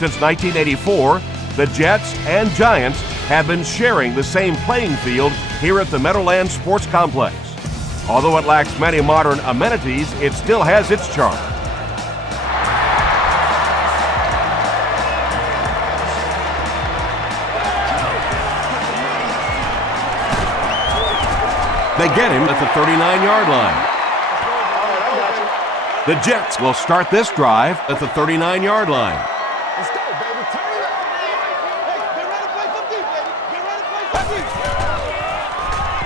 Since 1984, the Jets and Giants have been sharing the same playing field here at the Meadowlands Sports Complex. Although it lacks many modern amenities, it still has its charm. They get him at the 39-yard line. The Jets will start this drive at the 39-yard line. Let's go, baby. Turn it up. Hey, get ready to play some deep, baby. Get ready to play some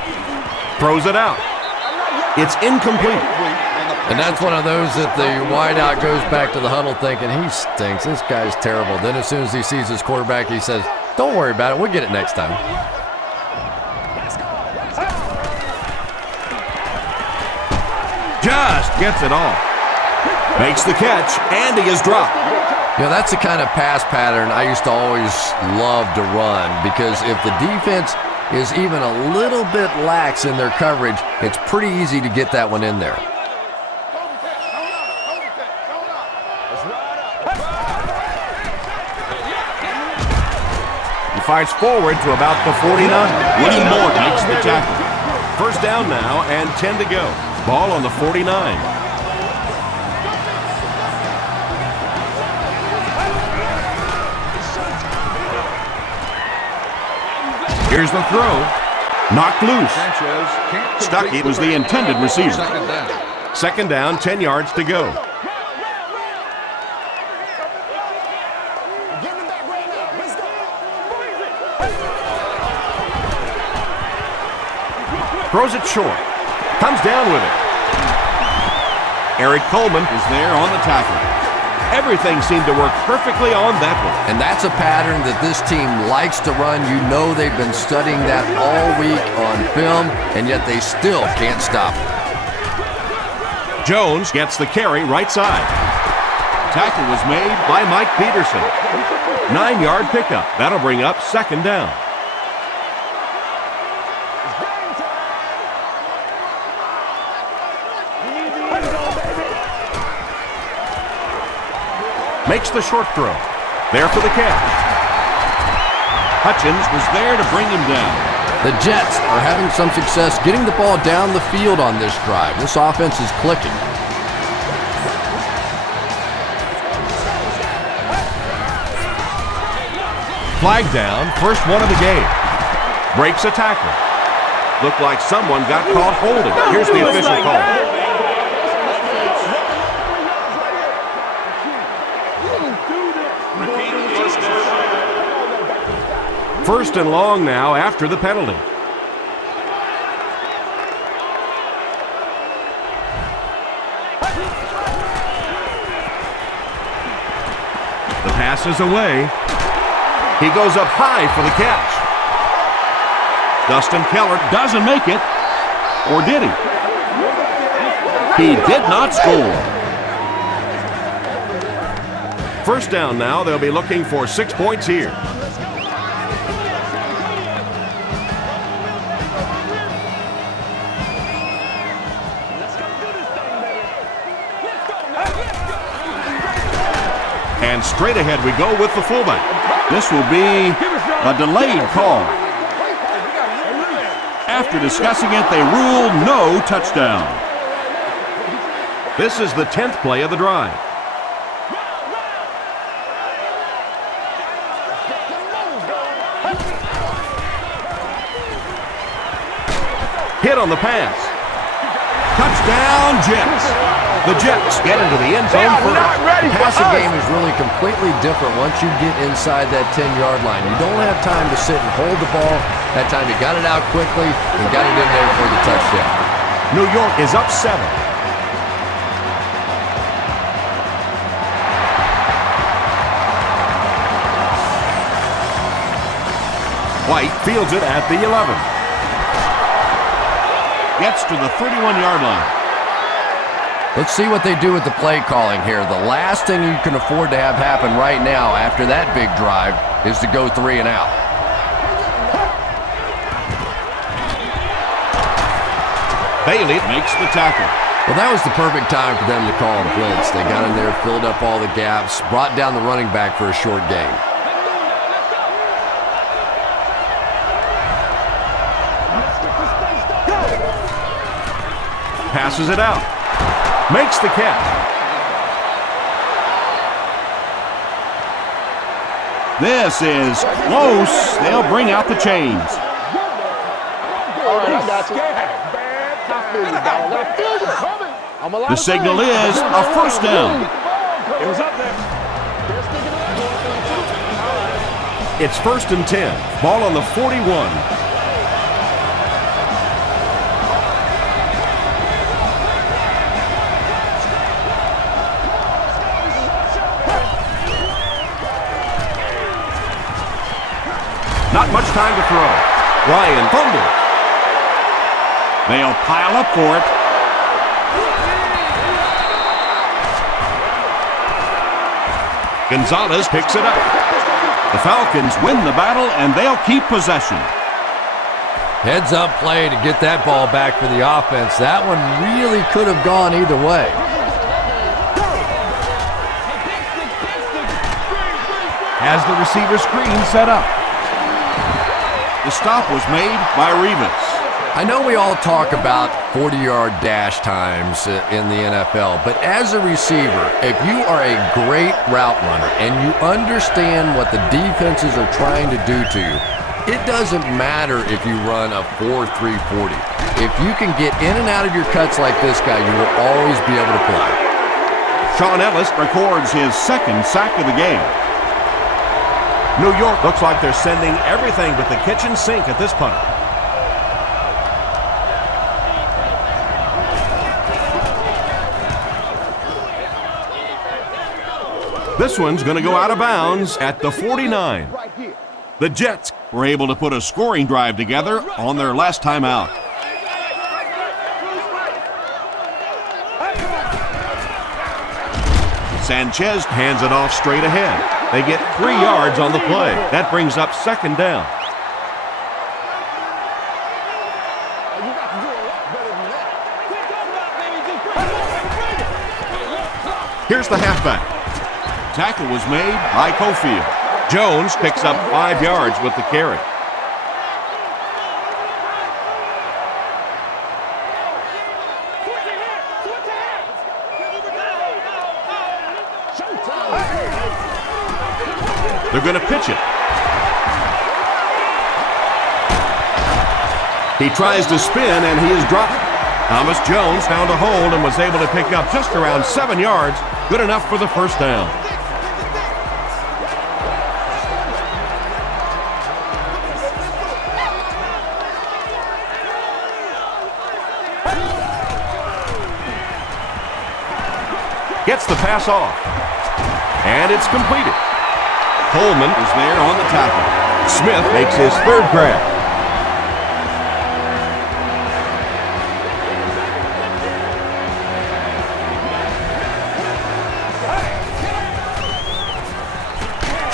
deep. Throws it out. It's incomplete. And that's one of those that the wideout goes back to the huddle thinking, he stinks. This guy's terrible. Then as soon as he sees his quarterback, he says, don't worry about it. We'll get it next time. Just gets it off. Makes the catch, and he is dropped. You know, that's the kind of pass pattern I used to always love to run, because if the defense is even a little bit lax in their coverage, it's pretty easy to get that one in there. He fights forward to about the 49. Woody Moore makes the tackle. First down now and 10 to go. Ball on the 49. Here's the throw. Knocked loose. Stuckey was the intended receiver. Second down, 10 yards to go. Throws it short. Comes down with it. Eric Coleman is there on the tackle. Everything seemed to work perfectly on that one. And that's a pattern that this team likes to run. You know they've been studying that all week on film, and yet they still can't stop it. Jones gets the carry right side. Tackle was made by Mike Peterson. 9-yard pickup. That'll bring up second down. Makes the short throw. There for the catch. Hutchins was there to bring him down. The Jets are having some success getting the ball down the field on this drive. This offense is clicking. Flag down, first one of the game. Breaks a tackle. Looked like someone got caught holding. Here's the official call. First and long now after the penalty. The pass is away. He goes up high for the catch. Dustin Keller doesn't make it. Or did he? He did not score. First down now. They'll be looking for 6 points here. And straight ahead we go with the fullback. This will be a delayed call. After discussing it, they rule no touchdown. This is the 10th play of the drive. Hit on the pass. Touchdown, Jets. The Jets get into the end zone first. The passing game is really completely different once you get inside that 10-yard line. You don't have time to sit and hold the ball. That time you got it out quickly and got it in there for the touchdown. New York is up 7. White fields it at the 11. Gets to the 31-yard line. Let's see what they do with the play calling here. The last thing you can afford to have happen right now after that big drive is to go 3 and out. Bailey makes the tackle. Well, that was the perfect time for them to call a blitz. They got in there, filled up all the gaps, brought down the running back for a short gain. Passes it out. Makes the catch. This is close. They'll bring out the chains. All right, I got you. I feel you, dog. I feel you. The signal is a first down. It was up there. It's 1st and 10. Ball on the 41. Not much time to throw. Ryan fumbled. They'll pile up for it. Gonzalez picks it up. The Falcons win the battle, and they'll keep possession. Heads up play to get that ball back for the offense. That one really could have gone either way. Has the receiver screen set up. The stop was made by Rivas. I know we all talk about 40-yard dash times in the NFL, but as a receiver, if you are a great route runner and you understand what the defenses are trying to do to you, it doesn't matter if you run a 4.340. If you can get in and out of your cuts like this guy, you will always be able to play. Sean Ellis Records his second sack of the game. New York looks like they're sending everything but the kitchen sink at this punt. This one's going to go out of bounds at the 49. The Jets were able to put a scoring drive together on their last time out. Sanchez hands it off straight ahead. They get 3 yards on the play. That brings up 2nd down. Here's the halfback. Tackle was made by Cofield. Jones picks up 5 yards with the carry. They're going to pitch it. He tries to spin, and he is dropped. Thomas Jones found a hold and was able to pick up just around 7 yards, good enough for the first down. Gets the pass off. And it's completed. Coleman is there on the tackle. Smith makes his 3rd grab.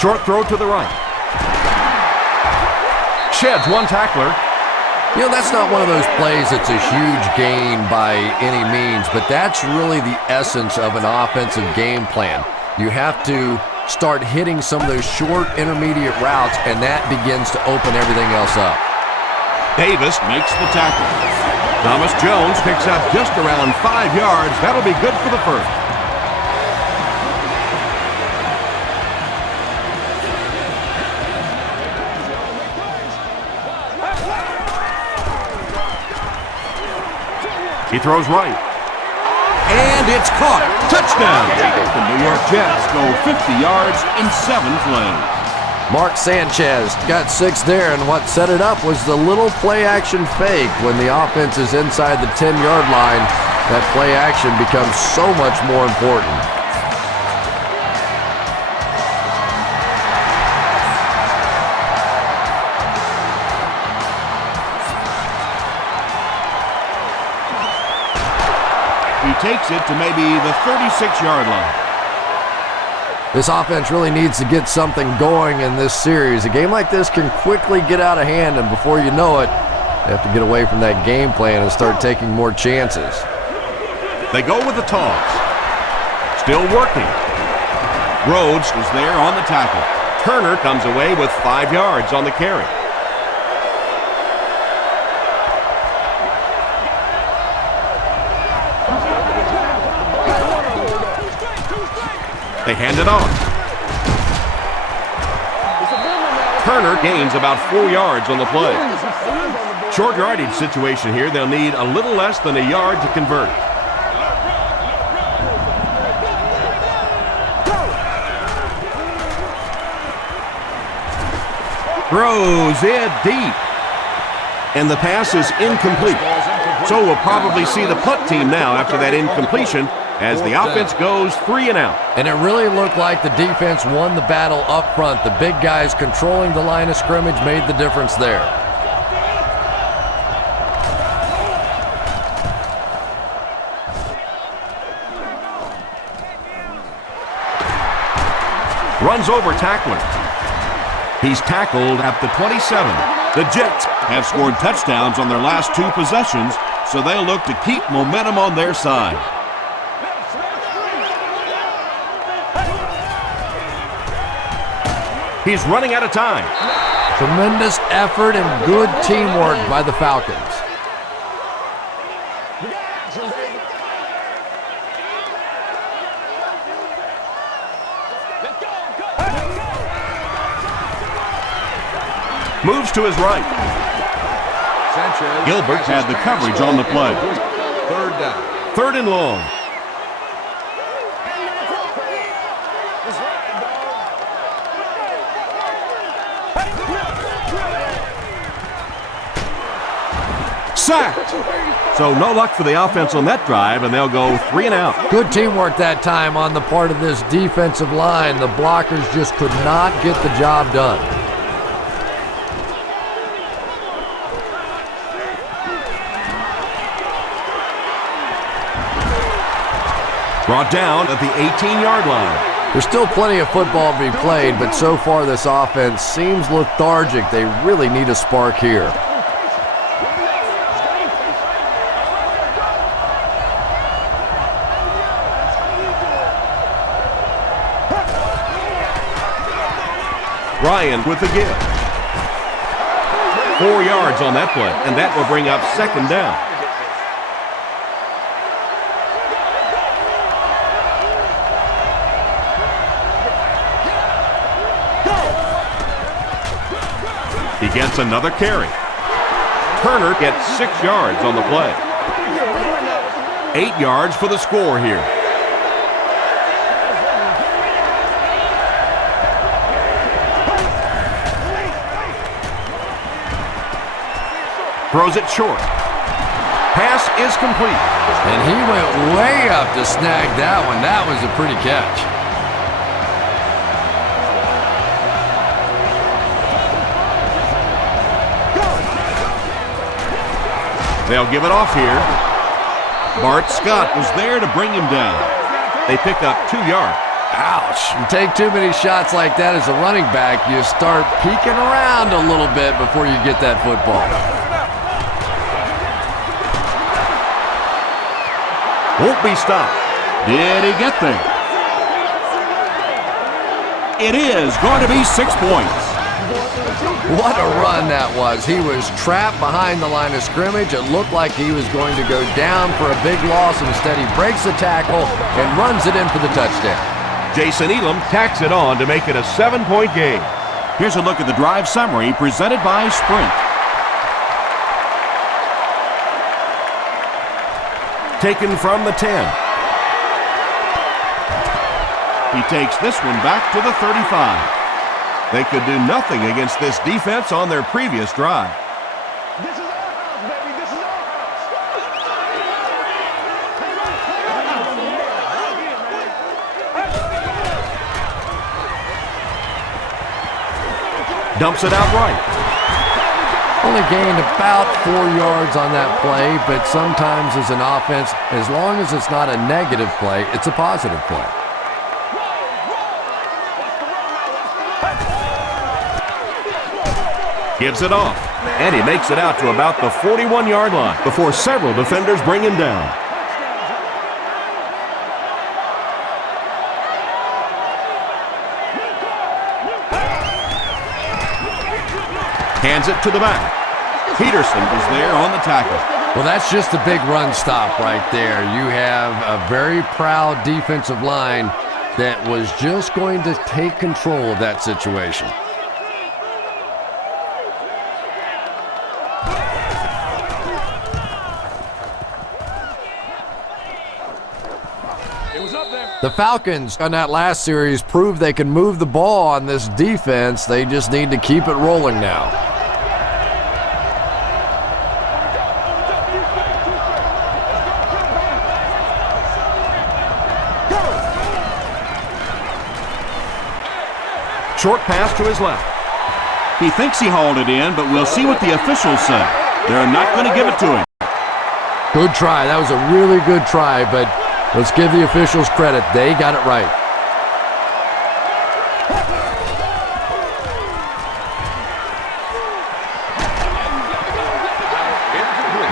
Short throw to the right. Sheds one tackler. You know, that's not one of those plays that's a huge gain by any means, but that's really the essence of an offensive game plan. You have to start hitting some of those short intermediate routes, and that begins to open everything else up. Davis makes the tackle. Thomas Jones picks up just around 5 yards. That'll be good for the first. He throws right. And it's caught. Touchdown. The New York Jets go 50 yards in 7 plays. Mark Sanchez got 6 there, and what set it up was the little play-action fake. When the offense is inside the 10-yard line, that play action becomes so much more important. He takes it to maybe the 36-yard line. This offense really needs to get something going in this series. A game like this can quickly get out of hand, and before you know it, they have to get away from that game plan and start taking more chances. They go with the toss. Still working. Rhodes was there on the tackle. Turner comes away with 5 yards on the carry. They hand it off. Turner gains about 4 yards on the play. Short yardage situation here. They'll need a little less than a yard to convert. Throws it deep. And the pass is incomplete. So we'll probably see the punt team now after that incompletion as the offense goes 3 and out. And it really looked like the defense won the battle up front. The big guys controlling the line of scrimmage made the difference there. Runs over tackler. He's tackled at the 27. The Jets have scored touchdowns on their last 2 possessions, so they'll look to keep momentum on their side. He's running out of time. Tremendous effort and good teamwork by the Falcons. Moves to his right. Gilbert had the coverage on the play. 3rd down. 3rd and long. Sacked. So no luck for the offense on that drive, and they'll go 3 and out. Good teamwork that time on the part of this defensive line. The blockers just could not get the job done. Brought down at the 18-yard line. There's still plenty of football to be played, but so far this offense seems lethargic. They really need a spark here. Ryan with the give. 4 yards on that play, and that will bring up 2nd down. He gets another carry. Turner gets 6 yards on the play. 8 yards for the score here. Throws it short. Pass is complete. And he went way up to snag that one. That was a pretty catch. They'll give it off here. Bart Scott was there to bring him down. They pick up 2 yards. Ouch. You take too many shots like that as a running back, you start peeking around a little bit before you get that football. Won't be stopped. Did he get there? It is going to be 6 points. What a run that was. He was trapped behind the line of scrimmage. It looked like he was going to go down for a big loss. Instead, he breaks the tackle and runs it in for the touchdown. Jason Elam tacks it on to make it a 7-point game. Here's a look at the drive summary presented by Sprint. Taken from the 10. He takes this one back to the 35. They could do nothing against this defense on their previous drive. This is our house, baby. This is our house. Dumps it out right. Only gained about 4 yards on that play, but sometimes as an offense, as long as it's not a negative play, it's a positive play. Gives it off, and he makes it out to about the 41-yard line before several defenders bring him down. Hands it to the back. Peterson is there on the tackle. Well, that's just a big run stop right there. You have a very proud defensive line that was just going to take control of that situation. The Falcons on that last series proved they can move the ball on this defense. They just need to keep it rolling now. Short pass to his left. He thinks he hauled it in, but we'll see what the officials say. They're not going to give it to him. Good try. That was a really good try, but let's give the officials credit. They got it right.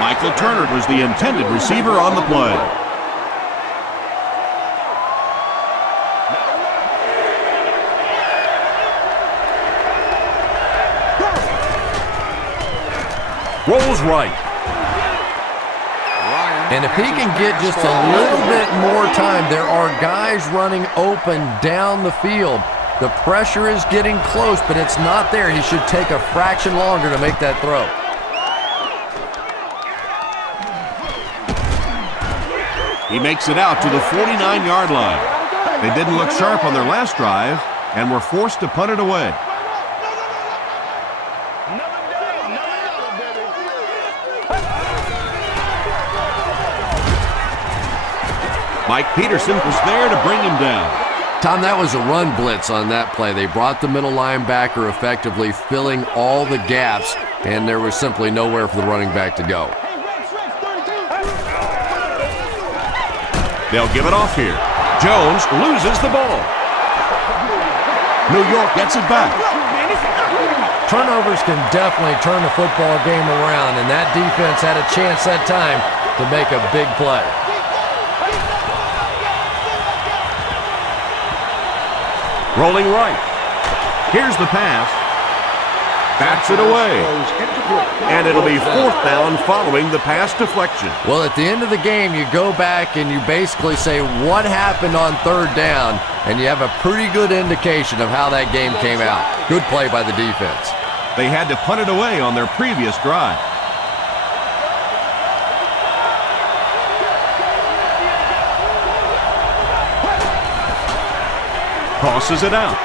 Michael Turner was the intended receiver on the play. Rolls right. And if he can get just a little bit more time, there are guys running open down the field. The pressure is getting close, but it's not there. He should take a fraction longer to make that throw. He makes it out to the 49-yard line. They didn't look sharp on their last drive and were forced to punt it away. Mike Peterson was there to bring him down. Tom, that was a run blitz on that play. They brought the middle linebacker effectively, filling all the gaps, and there was simply nowhere for the running back to go. They'll give it off here. Jones loses the ball. New York gets it back. Turnovers can definitely turn the football game around, and that defense had a chance that time to make a big play. Rolling right. Here's the pass. Bats it away. And it'll be fourth down following the pass deflection. Well, at the end of the game, you go back and you basically say what happened on third down, and you have a pretty good indication of how that game came out. Good play by the defense. They had to punt it away on their previous drive. Tosses it out.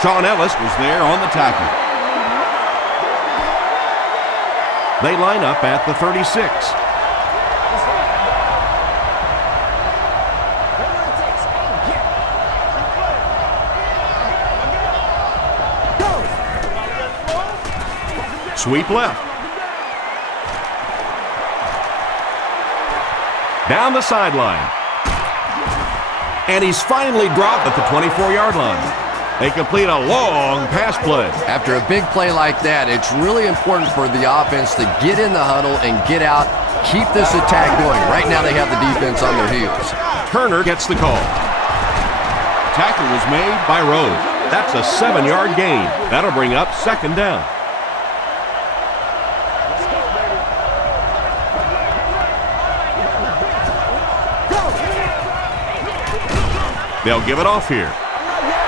Sean Ellis was there on the tackle. They line up at the 36. Sweep left. Down the sideline. And he's finally dropped at the 24-yard line. They complete a long pass play. After a big play like that, it's really important for the offense to get in the huddle and get out, keep this attack going. Right now they have the defense on their heels. Turner gets the call. Tackle was made by Rose. That's a 7-yard gain. That'll bring up second down. They'll give it off here.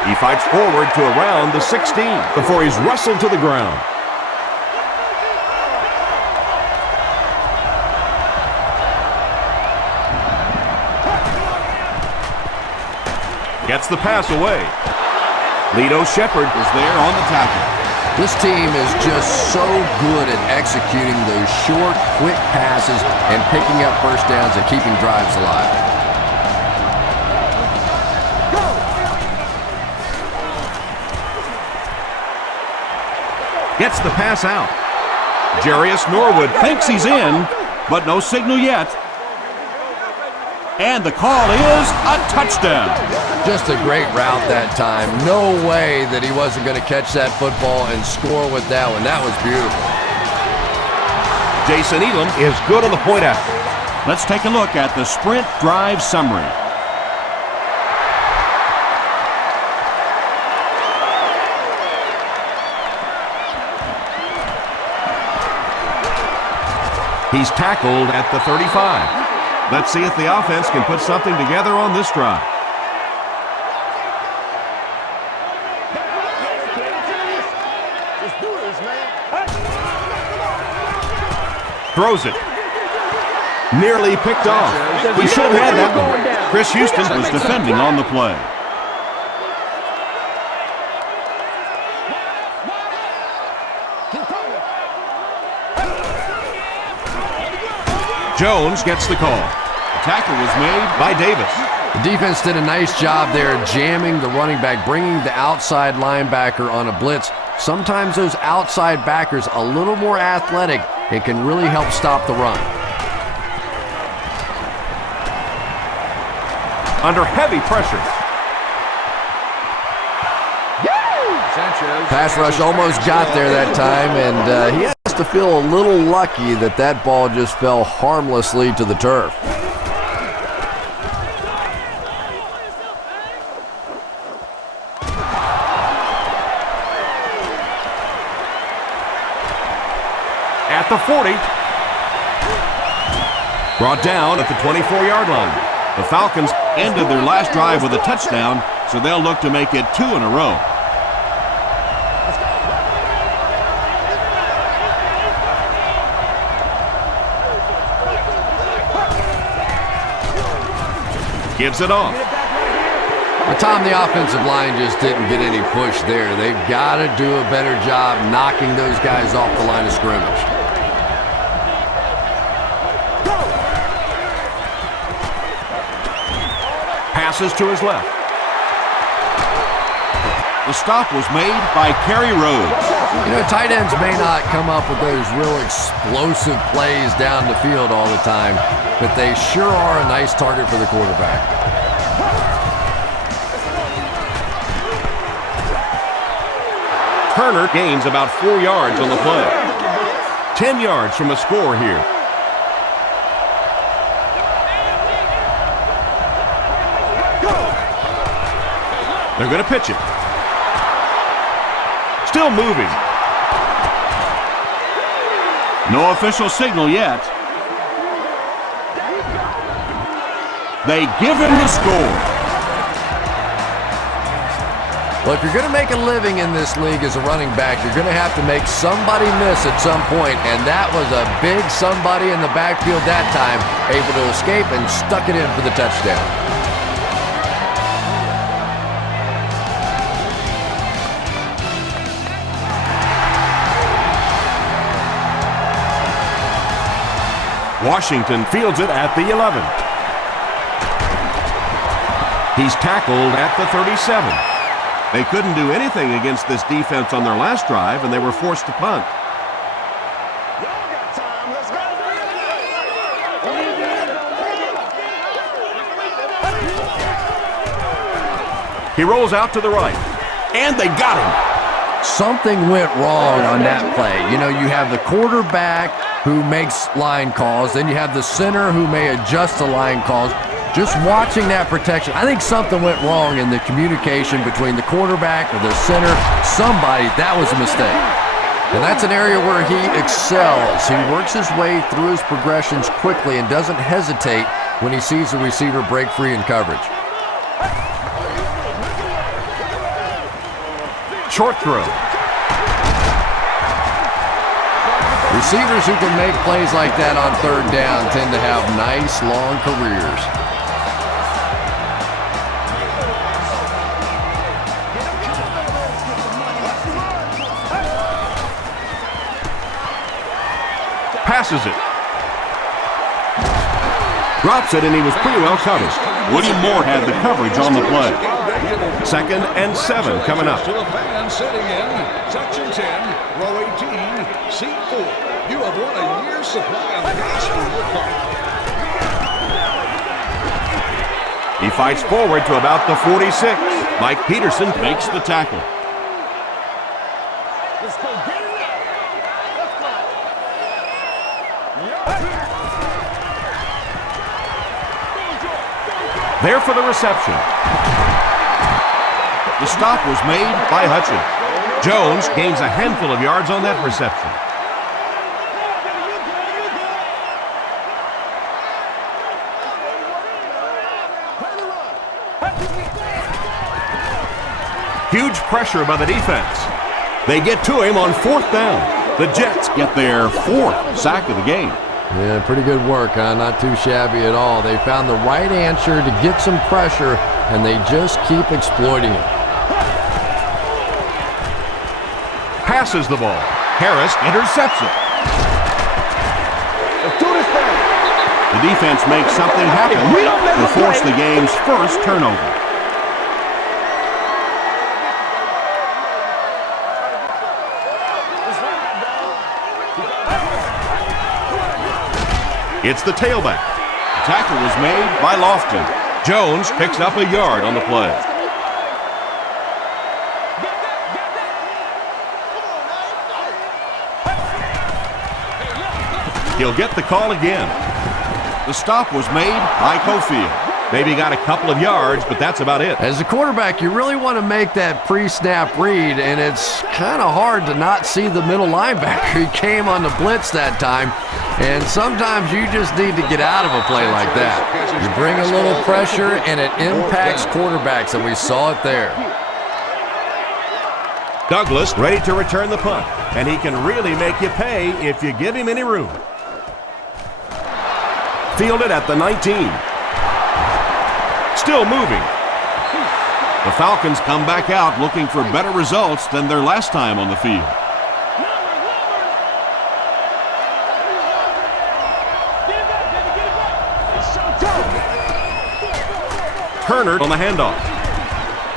He fights forward to around the 16 before he's wrestled to the ground. Gets the pass away. Lito Shepard is there on the tackle. This team is just so good at executing those short, quick passes and picking up first downs and keeping drives alive. Gets the pass out. Jarius Norwood Thinks he's in, but no signal yet. And the call is a touchdown. Just a great route that time. No way that he wasn't going to catch that football and score with that one. That was beautiful. Jason Elam is good on the point after. Let's take a look at the sprint drive summary. He's tackled at the 35. Let's see if the offense can put something together on this drive. Throws it. Nearly picked off. He should have had that one. Chris Houston was defending on the play. Jones gets the call. The tackle was made by Davis. The defense did a nice job there jamming the running back, bringing the outside linebacker on a blitz. Sometimes those outside backers a little more athletic and can really help stop the run. Under heavy pressure. Pass rush almost got there that time, and he has to feel a little lucky that that ball just fell harmlessly to the turf. At the 40. Brought down at the 24-yard line. The Falcons ended their last drive with a touchdown, so they'll look to make it 2 in a row. Gives it off. But Tom, the offensive line just didn't get any push there. They've got to do a better job knocking those guys off the line of scrimmage. Passes to his left. The stop was made by Kerry Rhodes. You know, tight ends may not come up with those real explosive plays down the field all the time, but they sure are a nice target for the quarterback. Turner gains about 4 yards on the play. 10 yards from a score here. They're going to pitch it. Still moving. No official signal yet. They give him the score. Well, if you're going to make a living in this league as a running back, you're going to have to make somebody miss at some point, and that was a big somebody in the backfield that time, able to escape and stuck it in for the touchdown. Washington fields it at the 11. He's tackled at the 37. They couldn't do anything against this defense on their last drive, and they were forced to punt. He rolls out to the right. And they got him. Something went wrong on that play. You know, you have the quarterback who makes line calls, then you have the center who may adjust the line calls. Just watching that protection, I think something went wrong in the communication between the quarterback or the center. Somebody, that was a mistake. And that's an area where he excels. He works his way through his progressions quickly and doesn't hesitate when he sees a receiver break free in coverage. Short throw. Receivers who can make plays like that on third down tend to have nice, long careers. Passes it. Drops it, and he was pretty well covered. William Moore had the coverage on the play. 2nd and 7 coming up. To the fans sitting in Section 10, Row 18, Seat 4. You have won a year's supply of gas for your car. He fights forward to about the 46. Mike Peterson makes the tackle. Let's go get it now. There for the reception. The stop was made by Hutchins. Jones gains a handful of yards on that reception. Huge pressure by the defense. They get to him on 4th down. The Jets get their 4th sack of the game. Yeah, pretty good work, huh? Not too shabby at all. They found the right answer to get some pressure, and they just keep exploiting it. Passes the ball. Harris intercepts it. Let's do this thing. The defense makes something happen to force the game's first turnover. It's the tailback. The tackle was made by Lofton. Jones picks up a yard on the play. He'll get the call again. The stop was made by Cofield. Maybe got a couple of yards, but that's about it. As a quarterback, you really want to make that pre-snap read, and it's kind of hard to not see the middle linebacker. He came on the blitz that time, and sometimes you just need to get out of a play like that. You bring a little pressure, and it impacts quarterbacks, and we saw it there. Douglas ready to return the punt, and he can really make you pay if you give him any room. Fielded at the 19. Still moving. The Falcons come back out looking for better results than their last time on the field. Turner on the handoff.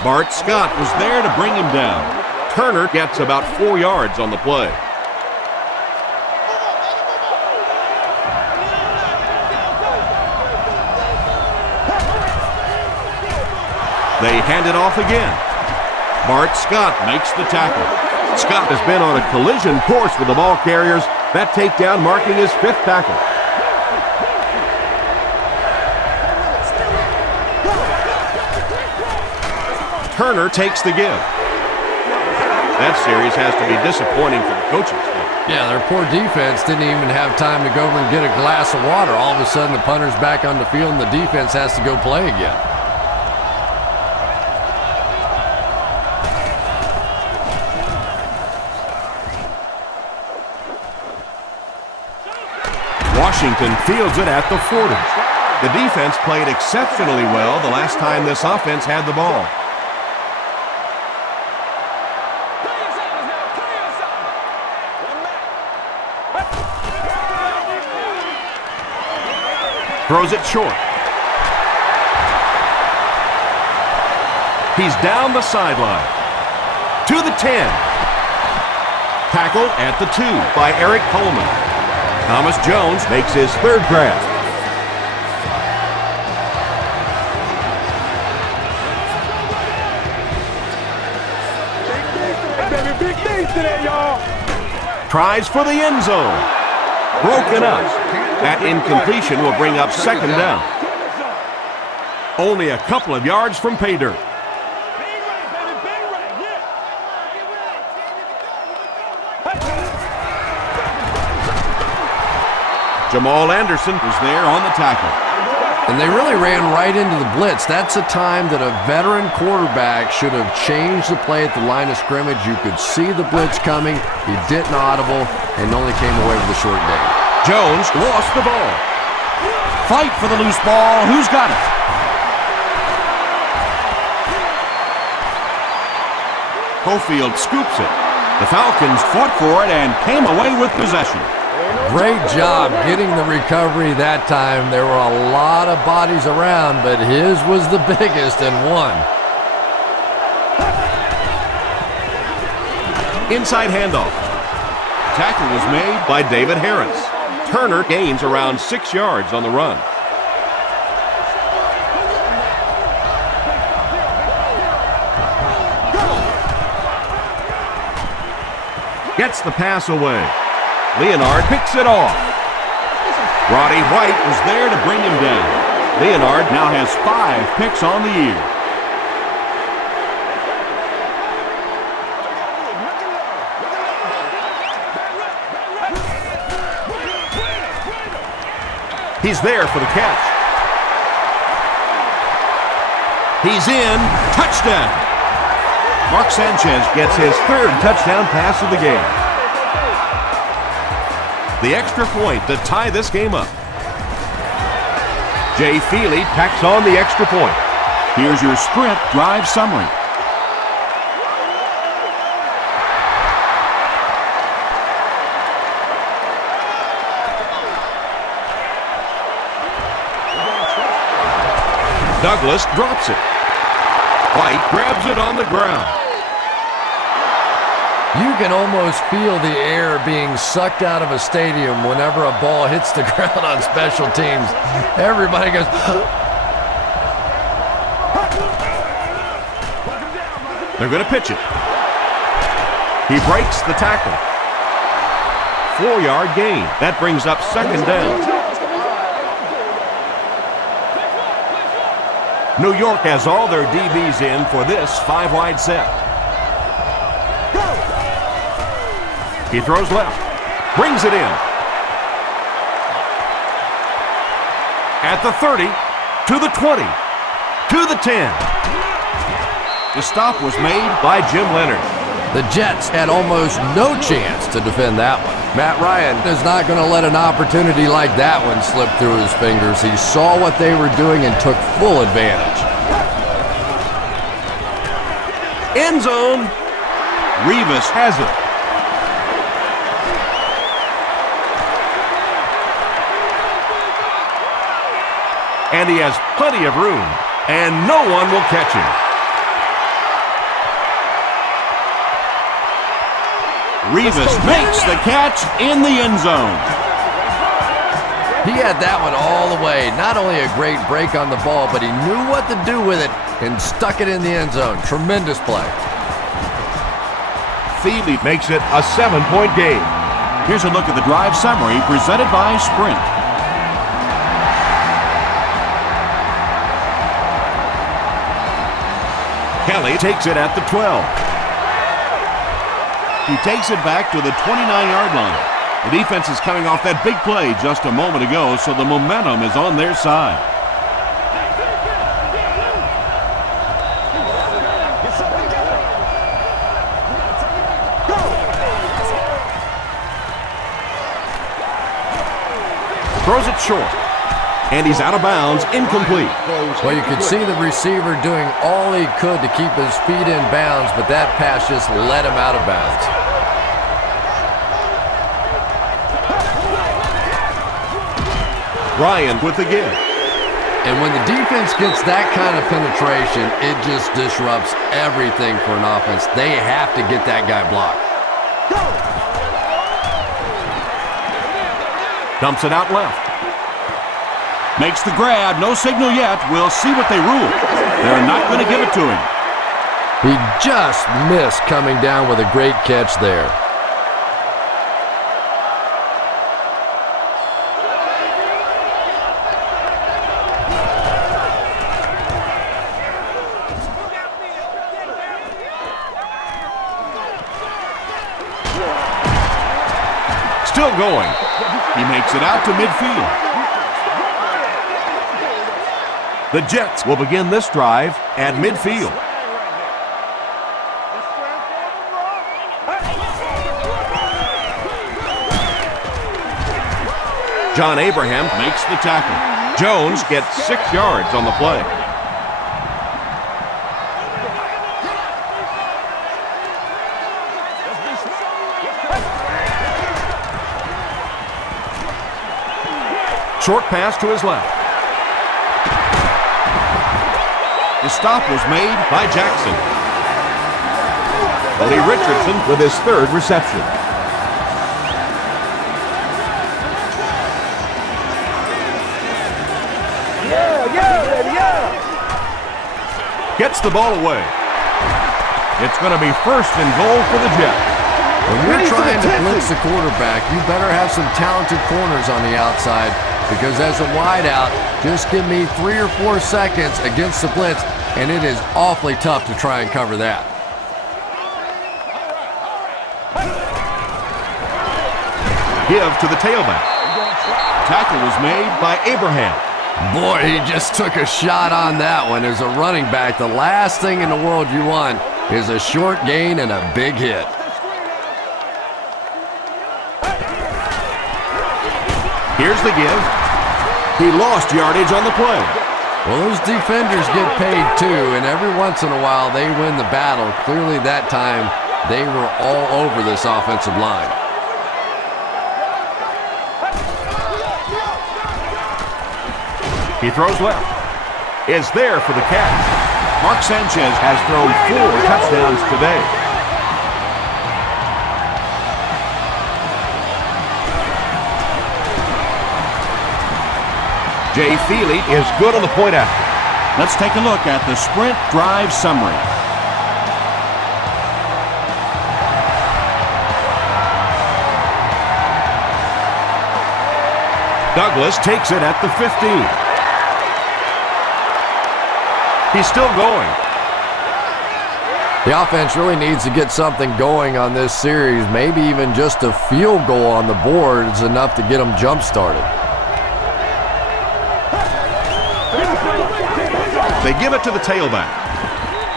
Bart Scott was there to bring him down. Turner gets about 4 yards on the play. They hand it off again. Bart Scott makes the tackle. Scott has been on a collision course with the ball carriers. That takedown marking his 5th tackle. Turner takes the give. That series has to be disappointing for the coaching staff. Yeah, their poor defense didn't even have time to go over and get a glass of water. All of a sudden, the punter's back on the field, and the defense has to go play again. Washington fields it at the 40. The defense played exceptionally well the last time this offense had the ball. Throws it short. He's down the sideline. To the 10. Tackled at the 2 by Eric Coleman. Thomas Jones makes his 3rd grasp. Big things today, y'all. Tries for the end zone. Broken up. That incompletion will bring up 2nd down. Only a couple of yards from pay dirt. Jamal Anderson was there on the tackle. And they really ran right into the blitz. That's a time that a veteran quarterback should have changed the play at the line of scrimmage. You could see the blitz coming. He didn't audible and only came away with a short gain. Jones lost the ball. Fight for the loose ball. Who's got it? Cofield scoops it. The Falcons fought for it and came away with possession. Great job getting the recovery that time. There were a lot of bodies around, but his was the biggest and won. Inside handoff. Tackle was made by David Harris. Turner gains around 6 yards on the run. Gets the pass away. Leonard picks it off. Roddy White was there to bring him down. Leonard now has 5 picks on the year. He's there for the catch. He's in. Touchdown. Mark Sanchez gets his third touchdown pass of the game. The extra point to tie this game up. Jay Feely tacks on the extra point. Here's your sprint drive summary. Douglas drops it. White grabs it on the ground. You can almost feel the air being sucked out of a stadium whenever a ball hits the ground on special teams. Everybody goes, they're going to pitch it. He breaks the tackle. 4-yard gain. That brings up second down. New York has all their DBs in for this 5-wide set. He throws left, brings it in. At the 30, to the 20, to the 10. The stop was made by Jim Leonard. the Jets had almost no chance to defend that one. Matt Ryan is not going to let an opportunity like that one slip through his fingers. He saw what they were doing and took full advantage. End zone. Revis has it. And he has plenty of room, and no one will catch him. Revis makes the catch in the end zone. He had that one all the way. Not only a great break on the ball, but he knew what to do with it and stuck it in the end zone. Tremendous play. Feely makes it a 7-point game. Here's a look at the drive summary presented by Sprint. Kelly takes it at the 12. He takes it back to the 29-yard line. The defense is coming off that big play just a moment ago, so the momentum is on their side. Throws it short. And he's out of bounds, incomplete. Well, you could see the receiver doing all he could to keep his feet in bounds, but that pass just let him out of bounds. Ryan with the give. And when the defense gets that kind of penetration, it just disrupts everything for an offense. They have to get that guy blocked. Dumps it out left. Makes the grab. No signal yet. We'll see what they rule. They're not going to give it to him. He just missed coming down with a great catch there. Still going. He makes it out to midfield. The Jets will begin this drive at midfield. John Abraham makes the tackle. Jones gets 6 yards on the play. Short pass to his left. The stop was made by Jackson. Cody Richardson with his 3rd reception. Gets the ball away. It's going to be 1st and goal for the Jets. When you're trying to blitz the quarterback, you better have some talented corners on the outside, because as a wideout, just give me 3 or 4 seconds against the blitz, and it is awfully tough to try and cover that. Give to the tailback. Tackle was made by Abraham. Boy, he just took a shot on that one. As a running back, the last thing in the world you want is a short gain and a big hit. Here's the give. He lost yardage on the play. Well, those defenders get paid too, and every once in a while they win the battle. Clearly that time they were all over this offensive line. He throws left. Is there for the catch. Mark Sanchez has thrown 4 touchdowns today. Jay Feely is good on the point after. Let's take a look at the sprint drive summary. Douglas takes it at the 15. He's still going. The offense really needs to get something going on this series. Maybe even just a field goal on the board is enough to get them jump-started. They give it to the tailback.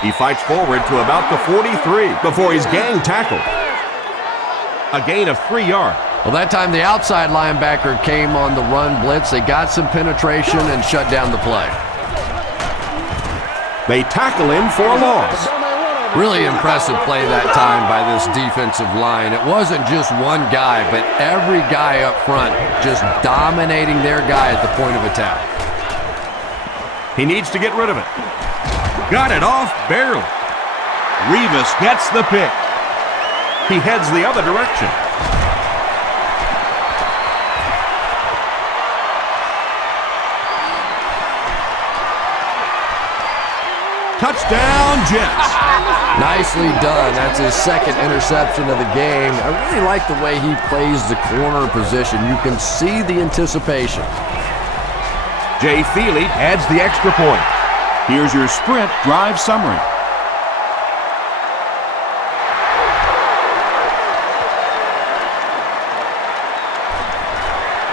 He fights forward to about the 43 before he's gang tackled. A gain of 3 yards. Well, that time the outside linebacker came on the run blitz. They got some penetration and shut down the play. They tackle him for a loss. Really impressive play that time by this defensive line. It wasn't just one guy, but every guy up front just dominating their guy at the point of attack. He needs to get rid of it. Got it off barely. Revis gets the pick. He heads the other direction. Touchdown, Jets. Nicely done. That's his second interception of the game. I really like the way he plays the corner position. You can see the anticipation. Jay Feely adds the extra point. Here's your sprint drive summary.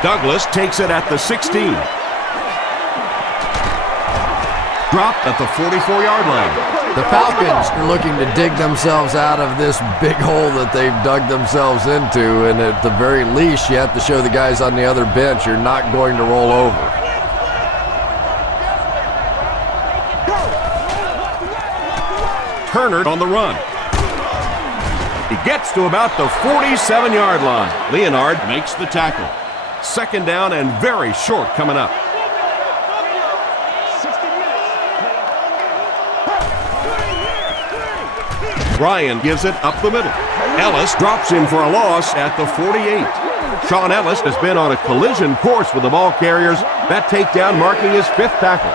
Douglas takes it at the 16. Dropped at the 44-yard line. The Falcons are looking to dig themselves out of this big hole that they've dug themselves into, and at the very least, you have to show the guys on the other bench you're not going to roll over. Turner on the run. He gets to about the 47-yard line. Leonard makes the tackle. Second down and very short coming up. Ryan gives it up the middle. Ellis drops him for a loss at the 48. Sean Ellis has been on a collision course with the ball carriers. That takedown marking his 5th tackle.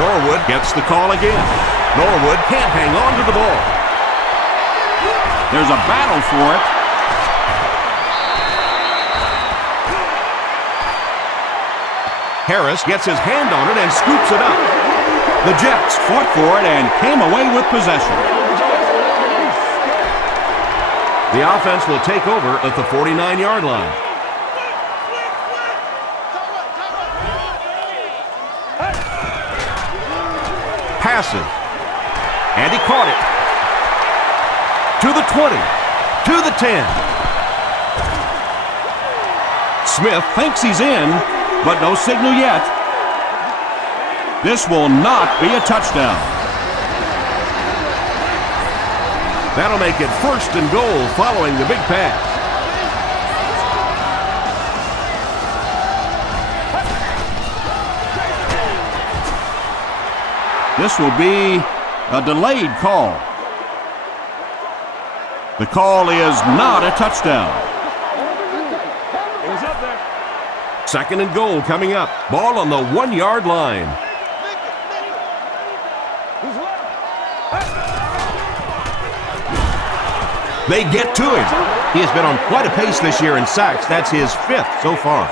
Norwood gets the call again. Norwood can't hang on to the ball. There's a battle for it. Harris gets his hand on it and scoops it up. The Jets fought for it and came away with possession. The offense will take over at the 49-yard line. Passes. And he caught it. To the 20. To the 10. Smith thinks he's in, but no signal yet. This will not be a touchdown. That'll make it 1st and goal following the big pass. This will be a delayed call. The call is not a touchdown. Second and goal coming up. Ball on the 1-yard line. They get to him. He has been on quite a pace this year in sacks. That's his 5th so far.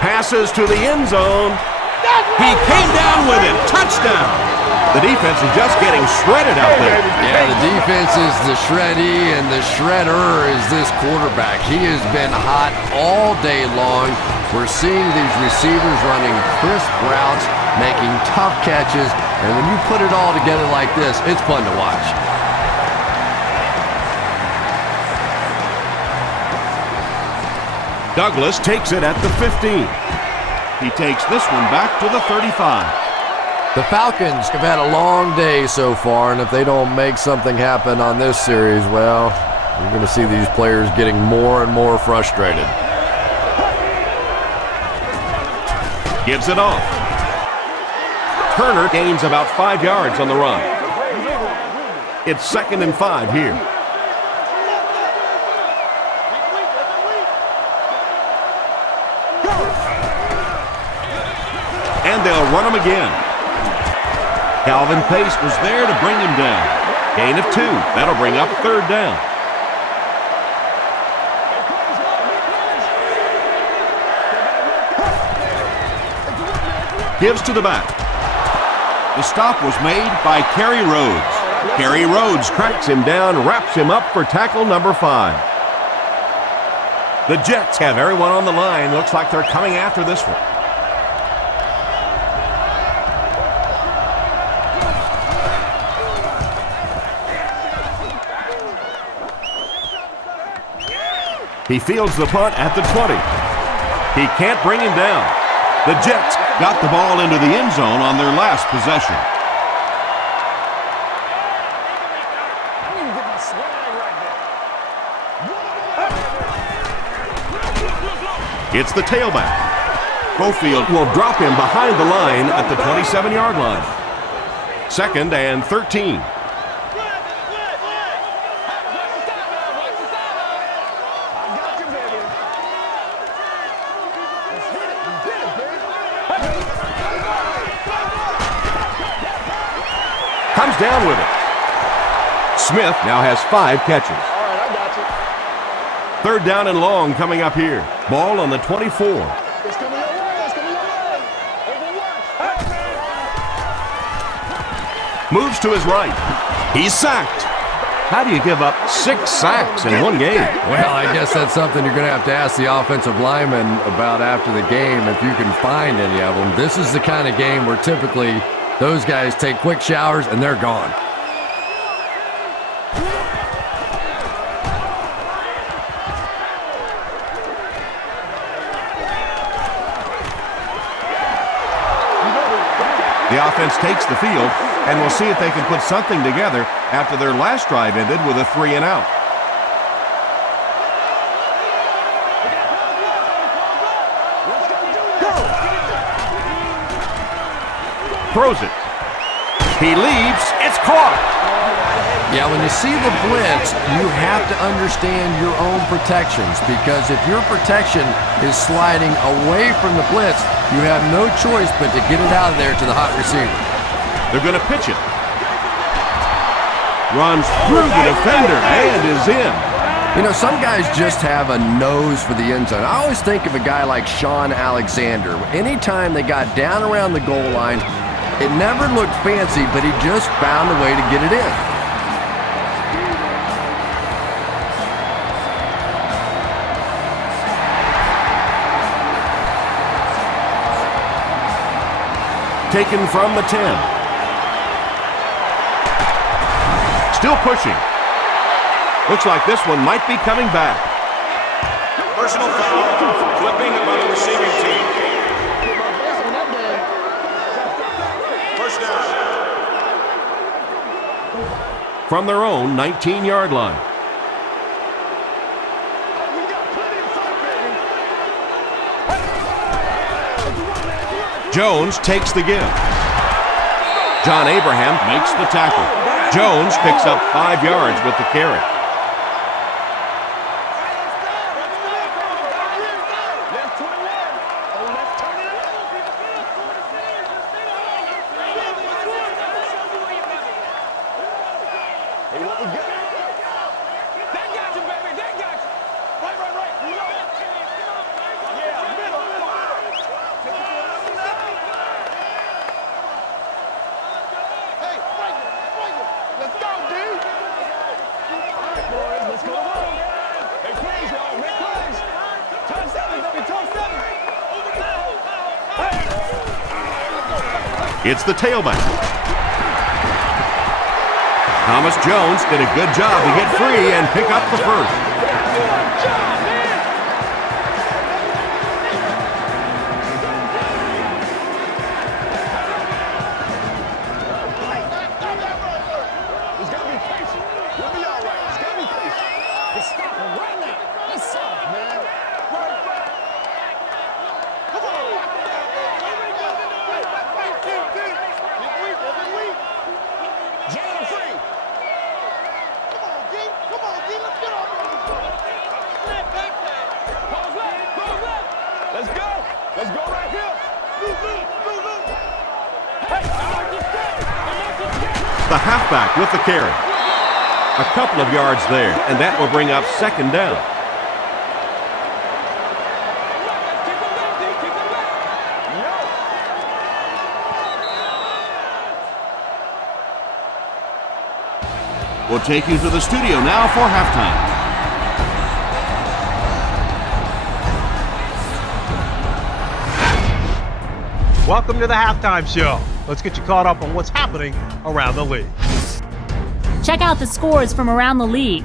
Passes to the end zone. He came down with it. Touchdown. The defense is just getting shredded out there. Yeah, the defense is the shreddy, and the shredder is this quarterback. He has been hot all day long. We're seeing these receivers running crisp routes, making tough catches, and when you put it all together like this, it's fun to watch. Douglas takes it at the 15. He takes this one back to the 35. The Falcons have had a long day so far, and if they don't make something happen on this series, well, you're going to see these players getting more and more frustrated. Gives it off. Turner gains about 5 yards on the run. It's 2nd and 5 here. And they'll run him again. Calvin Pace was there to bring him down. Gain of 2. That'll bring up 3rd down. Gives to the back. The stop was made by Kerry Rhodes. Kerry Rhodes tracks him down, wraps him up for tackle number 5. The Jets have everyone on the line. Looks like they're coming after this one. He fields the punt at the 20. He can't bring him down. The Jets got the ball into the end zone on their last possession. It's the tailback. Cofield will drop him behind the line at the 27-yard line. 2nd and 13. Comes down with it. Smith now has 5 catches. All right, I got you. 3rd down and long coming up here. Ball on the 24. It's coming your way. It's coming your way. Overwatch. Moves to his right. He's sacked. How do you give up 6 sacks in one game? Well, I guess that's something you're going to have to ask the offensive lineman about after the game, if you can find any of them. This is the kind of game where typically those guys take quick showers and they're gone. The offense takes the field, and we'll see if they can put something together after their last drive ended with a 3 and out. Throws it. He leaps. It's caught. Yeah, when you see the blitz, you have to understand your own protections, because if your protection is sliding away from the blitz, you have no choice but to get it out of there to the hot receiver. They're going to pitch it. Runs through the defender and is in. You know, some guys just have a nose for the end zone. I always think of a guy like Sean Alexander. Anytime they got down around the goal line, it never looked fancy, but he just found a way to get it in. Taken from the 10. Still pushing. Looks like this one might be coming back. Personal foul, flipping by the receiving team. First down. From their own 19-yard line. Jones takes the give. John Abraham makes the tackle. Jones picks up 5 yards with the carry. It's the tailback. Thomas Jones did a good job to get free and pick up the first. The halfback with the carry. A couple of yards there, and that will bring up second down. We'll take you to the studio now for halftime. Welcome to the halftime show. Let's get you caught up on what's happening around the league. Check out the scores from around the league.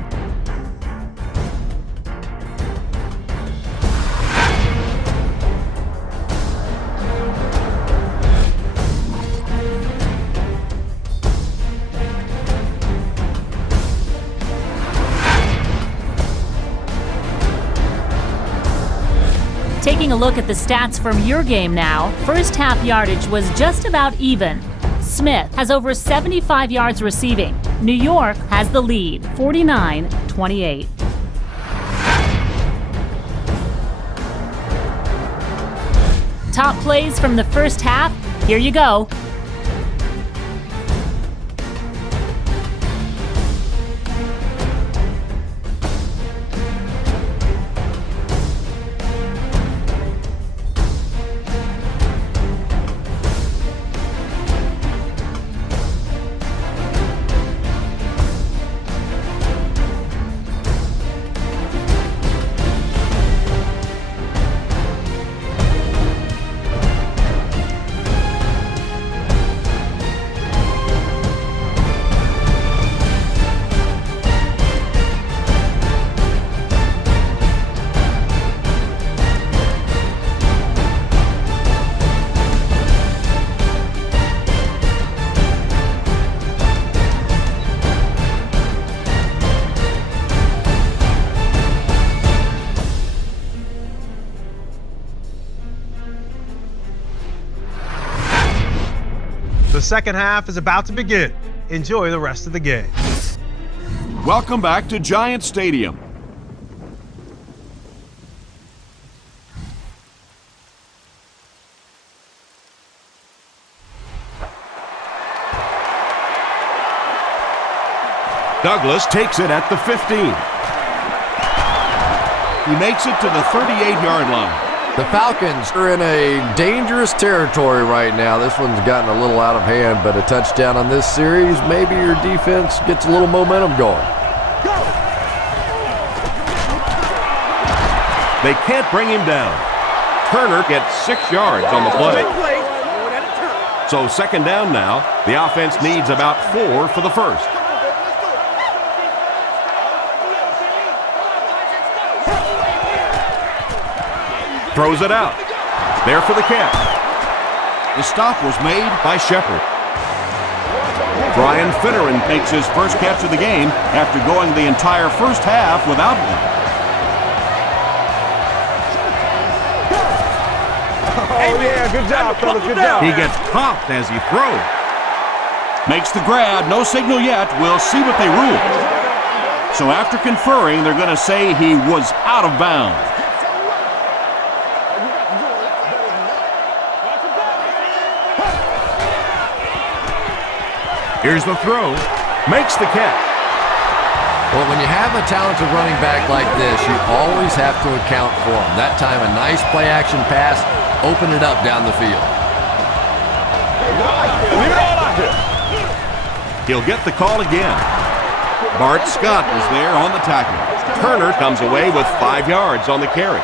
Taking a look at the stats from your game now, first half yardage was just about even. Smith has over 75 yards receiving. New York has the lead, 49-28. Top plays from the first half, here you go. The second half is about to begin. Enjoy the rest of the game. Welcome back to Giant Stadium. Douglas takes it at the 15. He makes it to the 38-yard line. The Falcons are in a dangerous territory right now. This one's gotten a little out of hand, but a touchdown on this series, maybe your defense gets a little momentum going. They can't bring him down. Turner gets 6 yards on the play. So second down now. The offense needs about 4 for the first. Throws it out. There for the catch. The stop was made by Shepard. Brian Finneran makes his first catch of the game after going the entire first half without one. Oh, yeah, good job, fellas, good job. He gets popped as he throws. Makes the grab, no signal yet. We'll see what they rule. So after conferring, they're going to say he was out of bounds. Here's the throw. Makes the catch. Well, when you have a talented running back like this, you always have to account for him. That time, a nice play-action pass opened it up down the field. He'll get the call again. Bart Scott was there on the tackle. Turner comes away with 5 yards on the carry.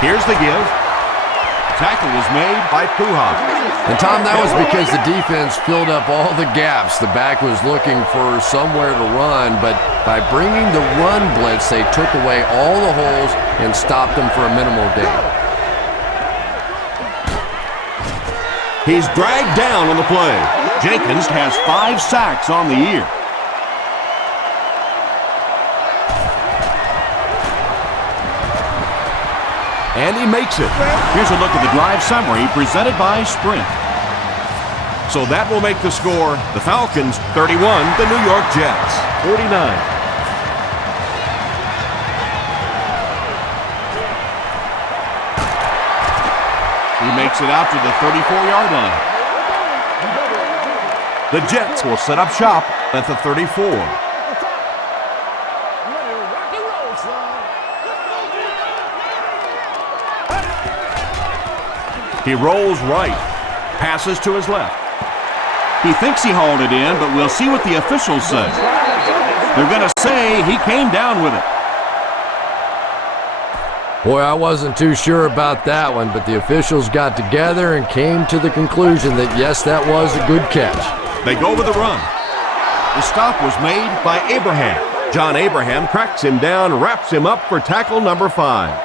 Here's the give. Tackle was made by Puha. And Tom, that was because the defense filled up all the gaps. The back was looking for somewhere to run, but by bringing the run blitz, they took away all the holes and stopped them for a minimal gain. He's dragged down on the play. Jenkins has 5 sacks on the year. And he makes it. Here's a look at the drive summary presented by Sprint. So that will make the score the Falcons 31, the New York Jets 49. He makes it out to the 34-yard line. The Jets will set up shop at the 34. He rolls right, passes to his left. He thinks he hauled it in, but we'll see what the officials say. They're going to say he came down with it. Boy, I wasn't too sure about that one, but the officials got together and came to the conclusion that, yes, that was a good catch. They go with the run. The stop was made by Abraham. John Abraham cracks him down, wraps him up for tackle number 5.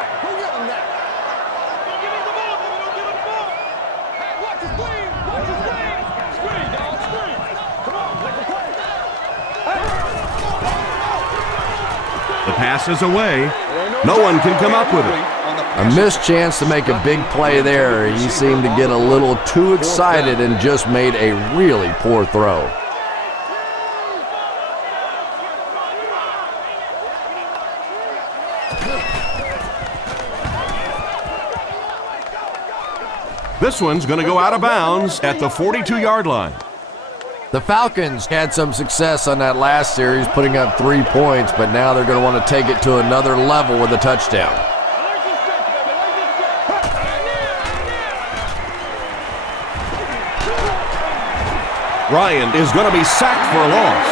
The pass is away. No one can come up with it. A missed chance to make a big play there. He seemed to get a little too excited and just made a really poor throw. This one's going to go out of bounds at the 42-yard line. The Falcons had some success on that last series, putting up 3 points, but now they're going to want to take it to another level with a touchdown. Ryan is going to be sacked for a loss.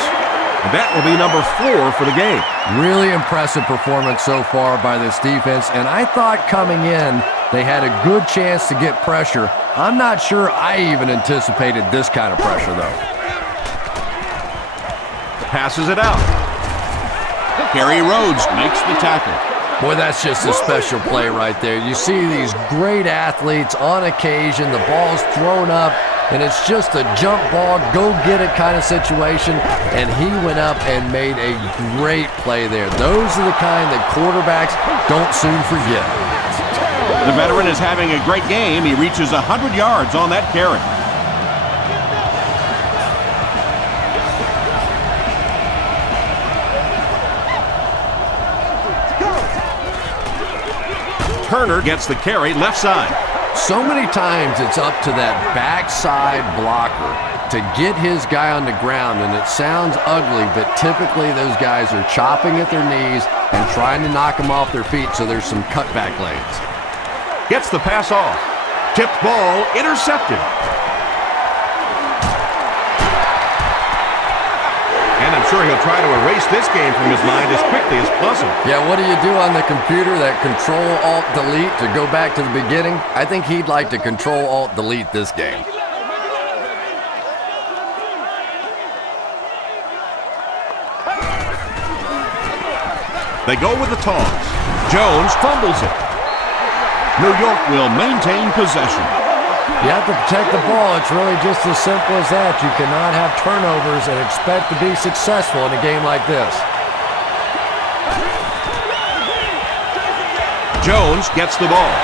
And that will be number 4 for the game. Really impressive performance so far by this defense, and I thought coming in they had a good chance to get pressure. I'm not sure I even anticipated this kind of pressure, though. Passes it out. Kerry Rhodes makes the tackle. Boy, that's just a special play right there. You see these great athletes on occasion, the ball's thrown up, and it's just a jump ball, go get it kind of situation, and he went up and made a great play there. Those are the kind that quarterbacks don't soon forget. The veteran is having a great game. He reaches 100 yards on that carry. Turner gets the carry left side. So many times it's up to that backside blocker to get his guy on the ground, and it sounds ugly, but typically those guys are chopping at their knees and trying to knock them off their feet, so there's some cutback lanes. Gets the pass off. Tipped ball intercepted. And I'm sure he'll try to erase this game from his mind as quickly as possible. Yeah, what do you do on the computer? That Control-Alt-Delete to go back to the beginning? I think he'd like to Control-Alt-Delete this game. They go with the toss. Jones fumbles it. New York will maintain possession. You have to protect the ball. It's really just as simple as that. You cannot have turnovers and expect to be successful in a game like this. Jones gets the ball.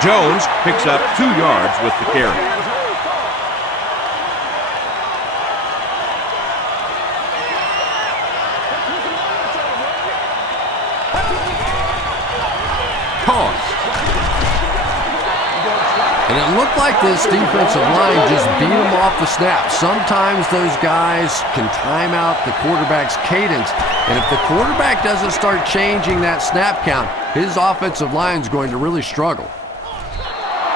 Jones picks up 2 yards with the carry. And it looked like this defensive line just beat him off the snap. Sometimes those guys can time out the quarterback's cadence, and if the quarterback doesn't start changing that snap count, his offensive line is going to really struggle.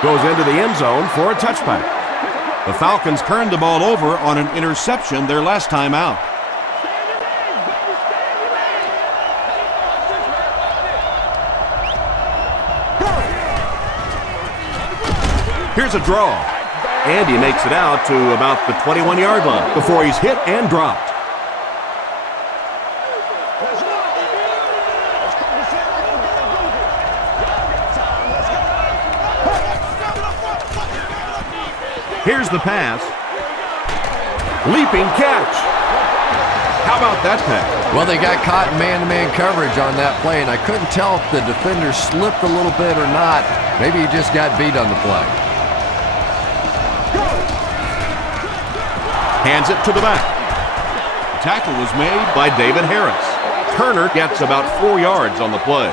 Goes into the end zone for a touchback. The Falcons turned the ball over on an interception their last time out. Here's a draw. And he makes it out to about the 21-yard line before he's hit and dropped. Here's the pass. Leaping catch. How about that pass? Well, they got caught in man-to-man coverage on that play, and I couldn't tell if the defender slipped a little bit or not. Maybe he just got beat on the play. Hands it to the back. The tackle was made by David Harris. Turner gets about 4 yards on the play.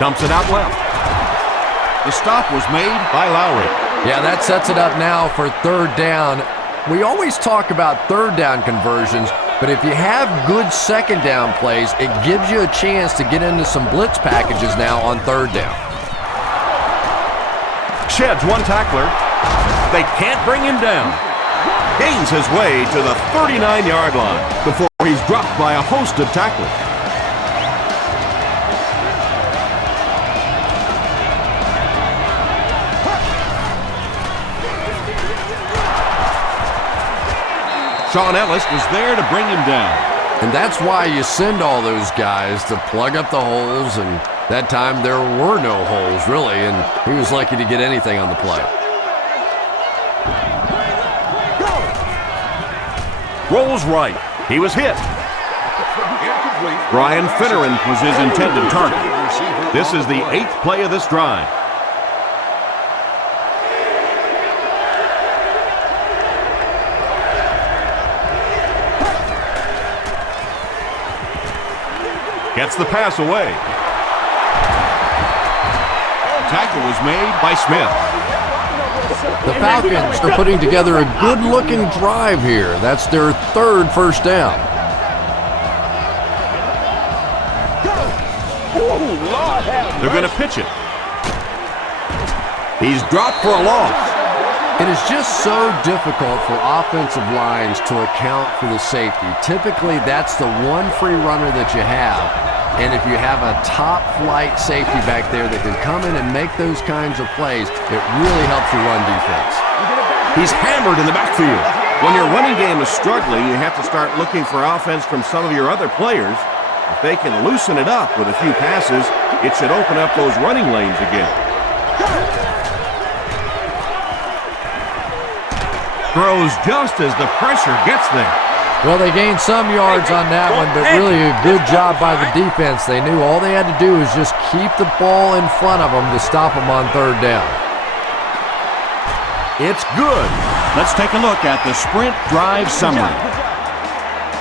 Dumps it out left. The stop was made by Lowry. Yeah, that sets it up now for third down. We always talk about third down conversions, but if you have good second down plays, it gives you a chance to get into some blitz packages now on third down. Sheds one tackler. They can't bring him down. Gains his way to the 39-yard line before he's dropped by a host of tacklers. Sean Ellis was there to bring him down. And that's why you send all those guys to plug up the holes, and that time there were no holes, really, and he was lucky to get anything on the play. Rolls right. He was hit. Brian Finneran was his intended target. This is the 8th play of this drive. Gets the pass away. Tackle was made by Smith. The Falcons are putting together a good-looking drive here. That's their 3rd first down. They're going to pitch it. He's dropped for a loss. It is just so difficult for offensive lines to account for the safety. Typically, that's the one free runner that you have. And if you have a top-flight safety back there that can come in and make those kinds of plays, it really helps your run defense. He's hammered in the backfield. When your running game is struggling, you have to start looking for offense from some of your other players. If they can loosen it up with a few passes, it should open up those running lanes again. Throws just as the pressure gets there. Well, they gained some yards on that one, but really a good job by the defense. They knew all they had to do was just keep the ball in front of them to stop them on third down. It's good. Let's take a look at the sprint drive summary.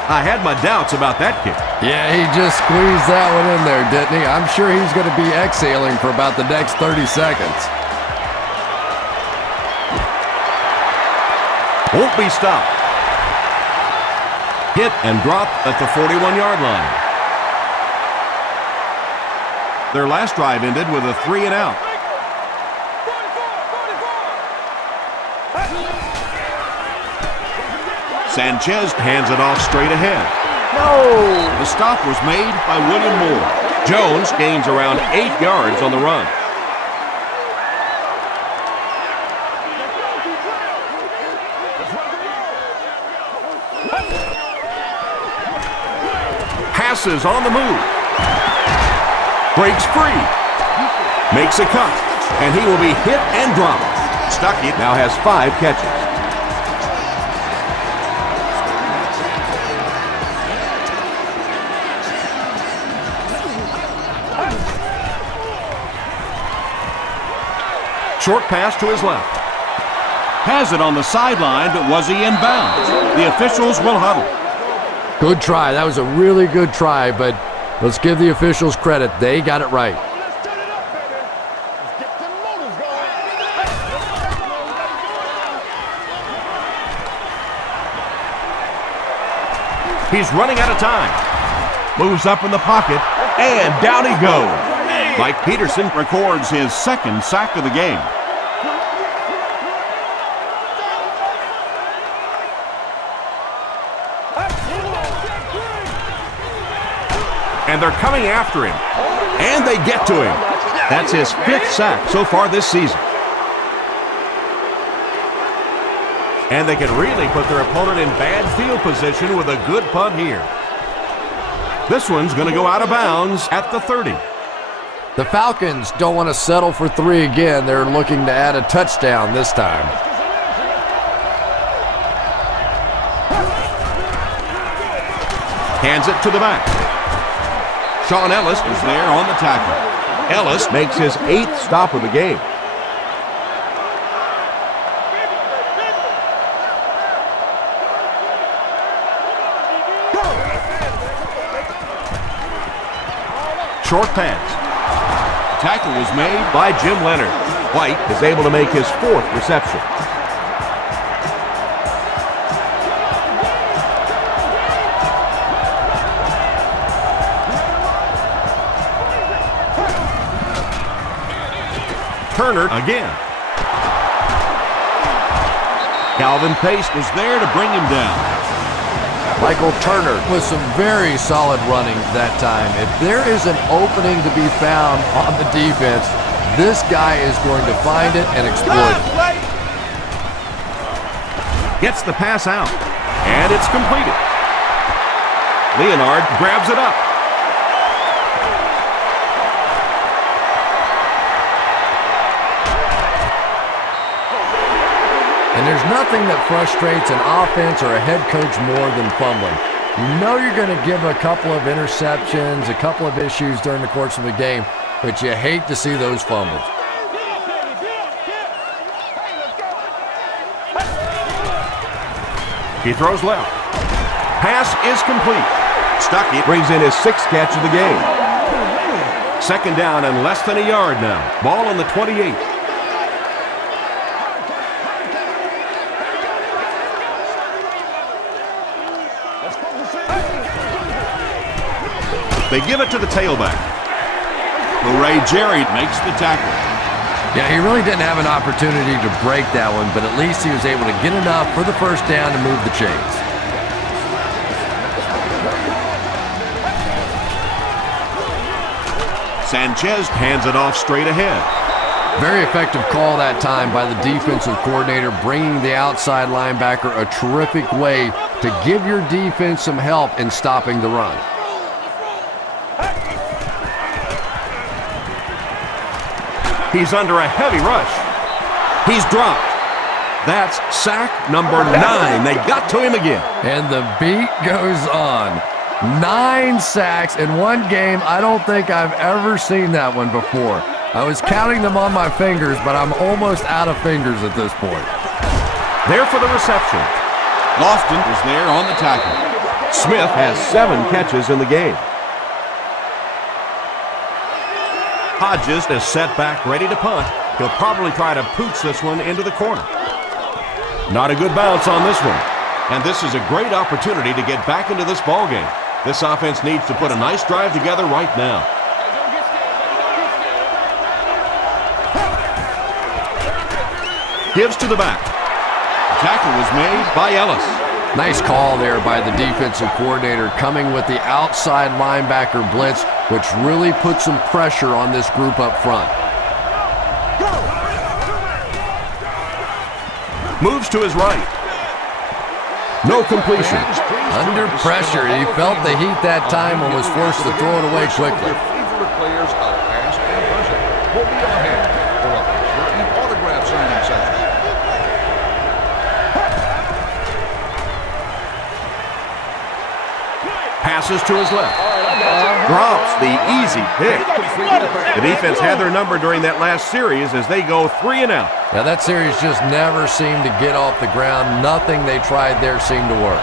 I had my doubts about that kick. Yeah, he just squeezed that one in there, didn't he? I'm sure he's going to be exhaling for about the next 30 seconds. Won't be stopped. Hit and dropped at the 41-yard line. Their last drive ended with a 3-and-out. Sanchez hands it off straight ahead. No! The stop was made by William Moore. Jones gains around 8 yards on the run. Passes on the move. Breaks free. Makes a cut. And he will be hit and dropped. Stuckey now has 5 catches. Short pass to his left. Has it on the sideline, but was he in bounds? The officials will huddle. Good try. That was a really good try, but let's give the officials credit. They got it right. He's running out of time. Moves up in the pocket, and down he goes. Mike Peterson records his 2nd sack of the game. And they're coming after him. And they get to him. That's his 5th sack so far this season. And they can really put their opponent in bad field position with a good punt here. This one's going to go out of bounds at the 30. The Falcons don't want to settle for 3 again. They're looking to add a touchdown this time. Hands it to the back. Sean Ellis is there on the tackle. Ellis makes his 8th stop of the game. Short pass. Tackle was made by Jim Leonard. White is able to make his 4th reception. Turner again. Calvin Pace was there to bring him down. Michael Turner with some very solid running that time. If there is an opening to be found on the defense, this guy is going to find it and exploit it. Gets the pass out, and it's completed. Leonard grabs it up. And there's nothing that frustrates an offense or a head coach more than fumbling. You know you're going to give a couple of interceptions, a couple of issues during the course of the game, but you hate to see those fumbles. He throws left. Pass is complete. Stuckey brings in his 6th catch of the game. 2nd down and less than a yard now. Ball on the 28. They give it to the tailback. Ray Jerry makes the tackle. Yeah, he really didn't have an opportunity to break that one, but at least he was able to get enough for the 1st down to move the chains. Sanchez hands it off straight ahead. Very effective call that time by the defensive coordinator, bringing the outside linebacker a terrific way to give your defense some help in stopping the run. He's under a heavy rush. He's dropped. That's sack number 9. They got to him again. And the beat goes on. 9 sacks in one game. I don't think I've ever seen that one before. I was counting them on my fingers, but I'm almost out of fingers at this point. There for the reception. Lofton is there on the tackle. Smith has 7 catches in the game. Hodges is set back, ready to punt. He'll probably try to pooch this one into the corner. Not a good bounce on this one. And this is a great opportunity to get back into this ballgame. This offense needs to put a nice drive together right now. Gives to the back. The tackle was made by Ellis. Nice call there by the defensive coordinator, coming with the outside linebacker blitz, which really put some pressure on this group up front. Moves to his right. No completion. Under pressure, he felt the heat that time and was forced to throw it away quickly. Favorite players of past and present will be on hand for a picture and autograph signing session. Passes to his left. Drops the easy pick. The defense had their number during that last series as they go 3 and out. Now that series just never seemed to get off the ground. Nothing they tried there seemed to work.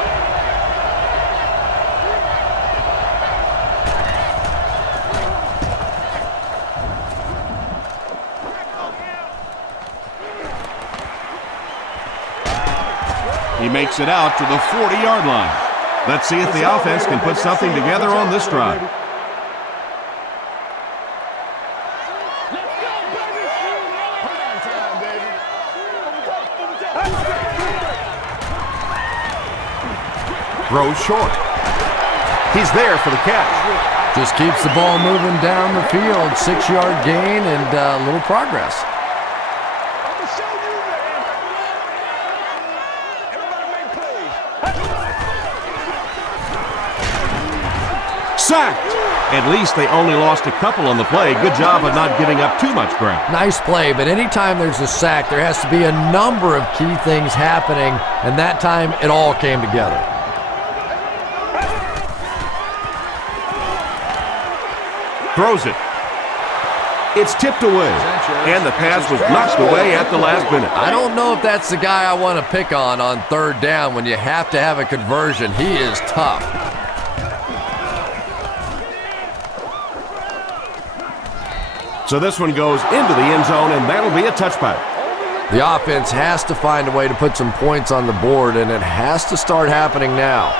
He makes it out to the 40-yard line. Let's see if the offense can put something together on this drive. Throws short. He's there for the catch. Just keeps the ball moving down the field. 6-yard gain and a little progress. I'm gonna show you, man. Everybody make plays. Sacked. At least they only lost a couple on the play. Good job of not giving up too much ground. Nice play, but anytime there's a sack, there has to be a number of key things happening, and that time it all came together. Throws it. It's tipped away, and the pass was knocked away at the last minute. I don't know if that's the guy I want to pick on third down when you have to have a conversion. He is tough. So this one goes into the end zone, and that'll be a touchback. The offense has to find a way to put some points on the board, and it has to start happening now.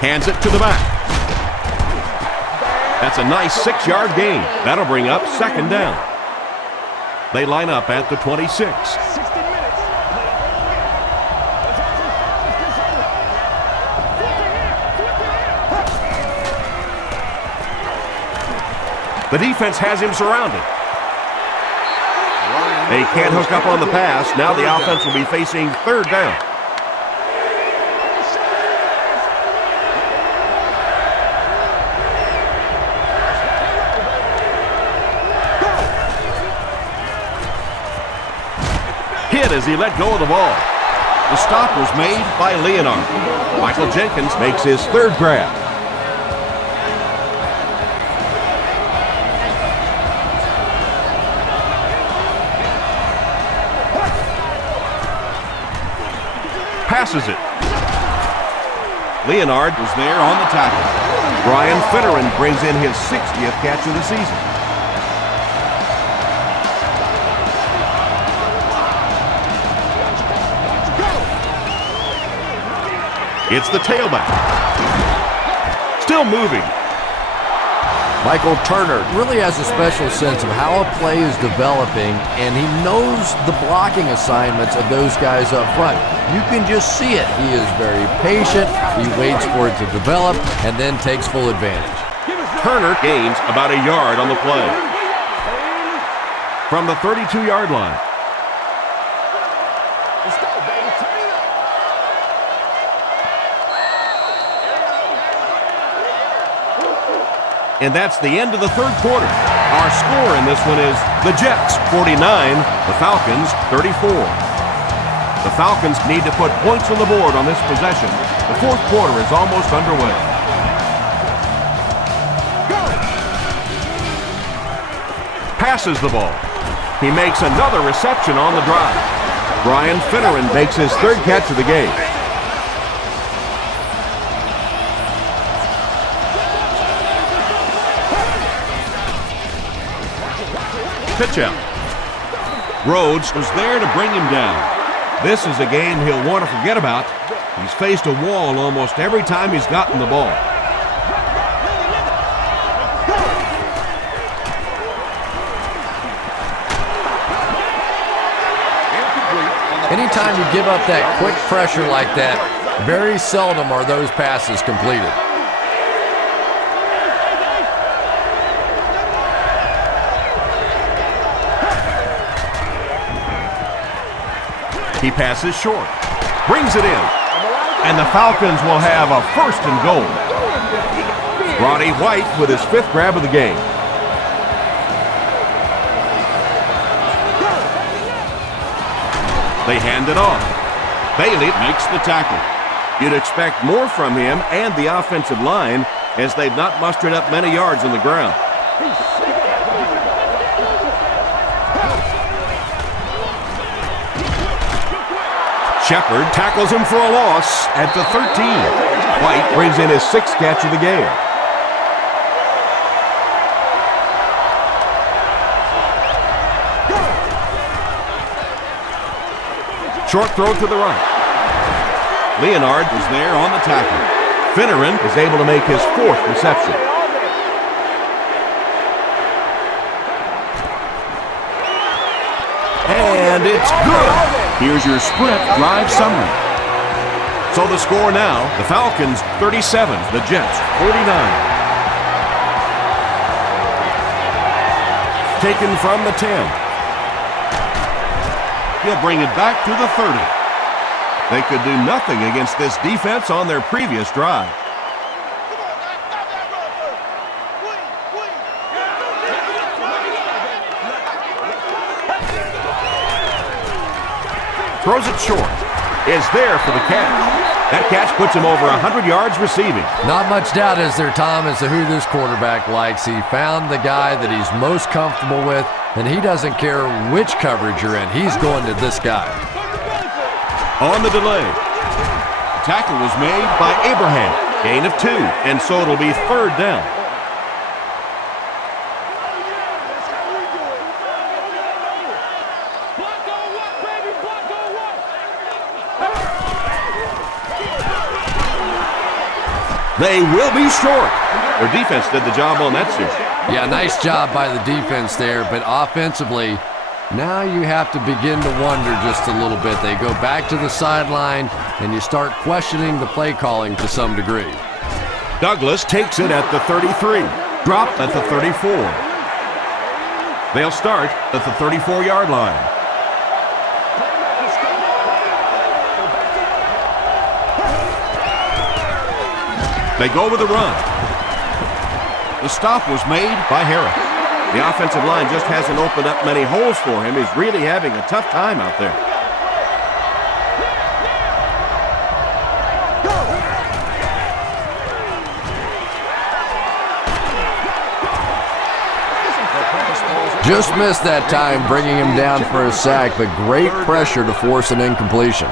Hands it to the back. That's a nice 6-yard gain. That'll bring up second down. They line up at the 26. The defense has him surrounded. They can't hook up on the pass. Now the offense will be facing third down. Hit as he let go of the ball. The stop was made by Leonard. Michael Jenkins makes his third grab. Passes it. Leonard was there on the tackle. Brian Fitterin brings in his 60th catch of the season. It's the tailback. Still moving. Michael Turner really has a special sense of how a play is developing, and he knows the blocking assignments of those guys up front. You can just see it. He is very patient. He waits for it to develop and then takes full advantage. Turner gains about a yard on the play. From the 32-yard line. Let's go, baby. Turn it up. And that's the end of the third quarter. Our score in this one is the Jets 49, the Falcons 34. The Falcons need to put points on the board on this possession. The fourth quarter is almost underway. Passes the ball. He makes another reception on the drive. Brian Fitterin makes his third catch of the game. Pitch out. Rhodes was there to bring him down. This is a game he'll want to forget about. He's faced a wall almost every time he's gotten the ball. Anytime you give up that quick pressure like that, very seldom are those passes completed. He passes short, brings it in, and the Falcons will have a first and goal. Roddy White with his fifth grab of the game. They hand it off. Bailey makes the tackle. You'd expect more from him and the offensive line as they've not mustered up many yards on the ground. Shepard tackles him for a loss at the 13. White brings in his sixth catch of the game. Short throw to the right. Leonard was there on the tackle. Fitterin is able to make his fourth reception. And it's good. Here's your sprint drive summary. So the score now, the Falcons 37, the Jets 49. Taken from the 10. He'll bring it back to the 30. They could do nothing against this defense on their previous drive. Throws it short. Is there for the catch. That catch puts him over 100 yards receiving. Not much doubt, is there, Tom, as to who this quarterback likes. He found the guy that he's most comfortable with, and he doesn't care which coverage you're in. He's going to this guy. On the delay. Tackle was made by Abraham. Gain of 2, and so it'll be third down. They will be short. Their defense did the job on that series. Yeah, nice job by the defense there, but offensively, now you have to begin to wonder just a little bit. They go back to the sideline, and you start questioning the play calling to some degree. Douglas takes it at the 33, dropped at the 34. They'll start at the 34-yard line. They go with the run. The stop was made by Harris. The offensive line just hasn't opened up many holes for him. He's really having a tough time out there. Just missed that time, bringing him down for a sack, but great pressure to force an incompletion.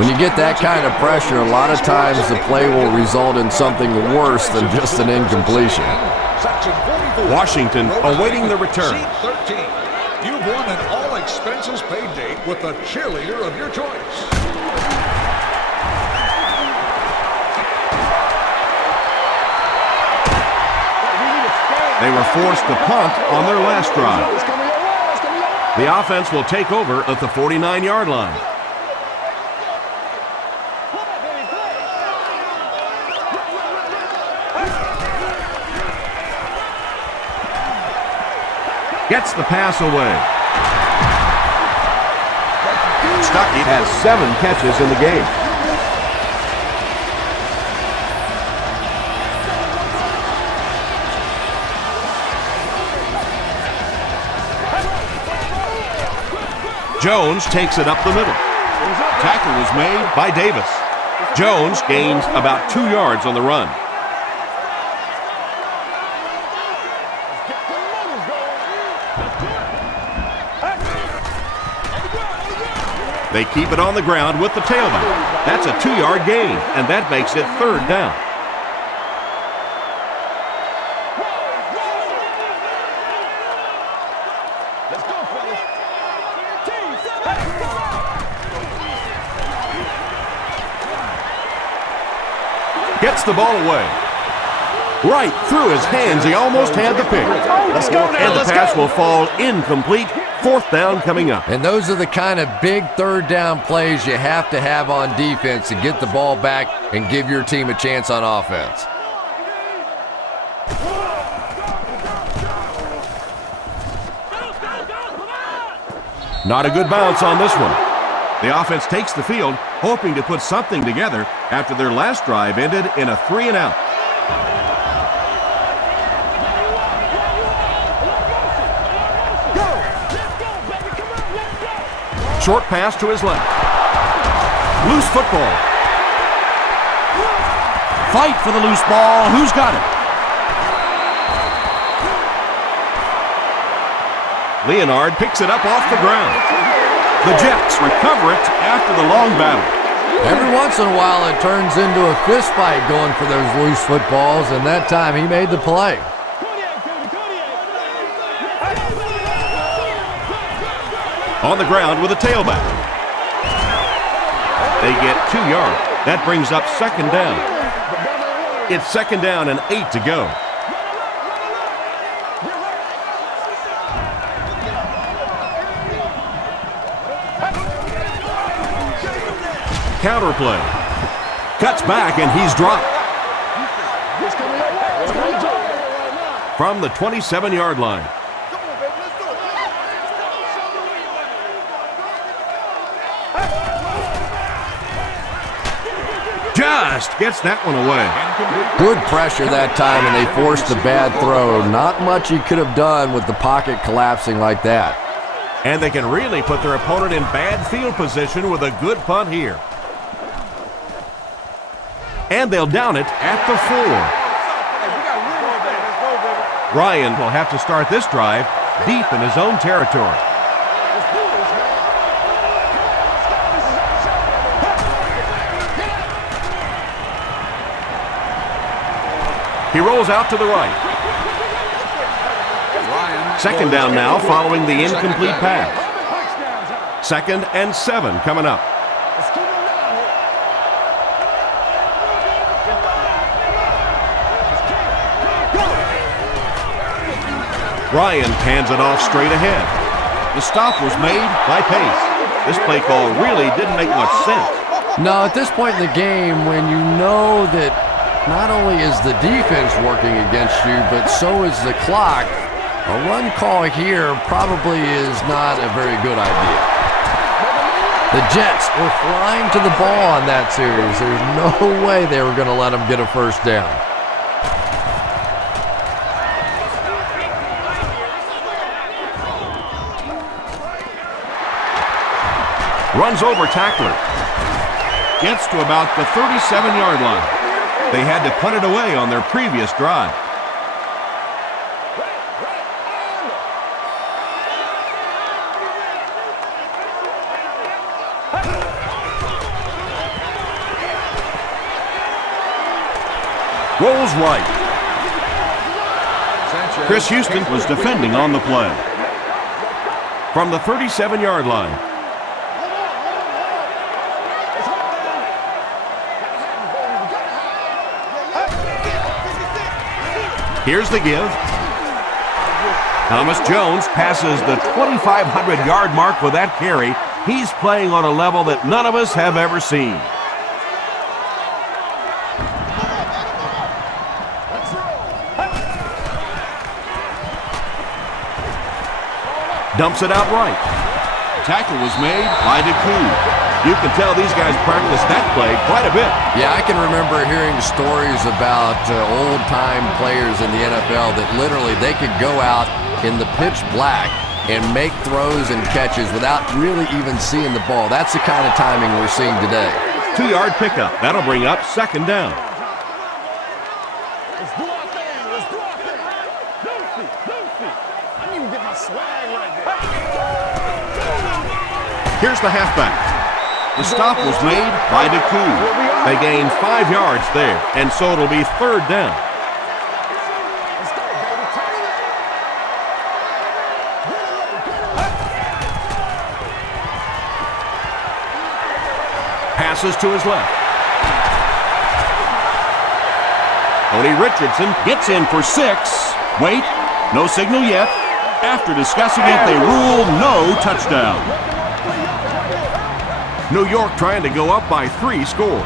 When you get that kind of pressure, a lot of times the play will result in something worse than just an incompletion. Washington awaiting the return. Seat 13. You've won an all-expenses-paid date with the cheerleader of your choice. They were forced to punt on their last drive. The offense will take over at the 49-yard line. Gets the pass away. Stuckey has 7 catches in the game. Jones takes it up the middle. Tackle was made by Davis. Jones gains about 2 yards on the run. They keep it on the ground with the tailback. That's a 2-yard gain, and that makes it third down. Gets the ball away. Right through his hands. He almost had the pick. Let's go now. And the pass will fall incomplete. Fourth down coming up. And those are the kind of big third down plays you have to have on defense to get the ball back and give your team a chance on offense. Not a good bounce on this one. The offense takes the field, hoping to put something together after their last drive ended in a 3-and-out. Short pass to his left. Loose football. Fight for the loose ball. Who's got it? Leonard picks it up off the ground. The Jets recover it after the long battle. Every once in a while it turns into a fist fight going for those loose footballs, and that time he made the play. On the ground with a tailback. They get 2 yards. That brings up second down. It's second down and 8 to go. Counter play. Cuts back and he's dropped. From the 27-yard line. Just gets that one away. Good pressure that time, and they forced the bad throw. Not much he could have done with the pocket collapsing like that. And they can really put their opponent in bad field position with a good punt here. And they'll down it at the 4. Ryan will have to start this drive deep in his own territory. He rolls out to the right. Second down now following the incomplete pass. 2nd and 7 coming up. Ryan hands it off straight ahead. The stop was made by Pace. This play call really didn't make much sense. No, at this point in the game, when you know that not only is the defense working against you, but so is the clock, a run call here probably is not a very good idea. The Jets were flying to the ball on that series. There's no way they were going to let them get a first down. Runs over tackler. Gets to about the 37-yard line. They had to punt it away on their previous drive. Rolls right. Chris Houston was defending on the play. From the 37-yard line. Here's the give. Thomas Jones passes the 2,500-yard mark with that carry. He's playing on a level that none of us have ever seen. Dumps it out right. Tackle was made by DeCoud. You can tell these guys practice that play quite a bit. Yeah, I can remember hearing stories about old-time players in the NFL that literally they could go out in the pitch black and make throws and catches without really even seeing the ball. That's the kind of timing we're seeing today. 2-yard pickup. That'll bring up second down. Let's do our thing. Let's do our thing. Goofy. I need to get my swag right there. Here's the halfback. The stop was made by DeCoud. They gained 5 yards there, and so it'll be third down. Passes to his left. Tony Richardson gets in for 6. Wait, no signal yet. After discussing it, they rule no touchdown. New York trying to go up by 3 scores.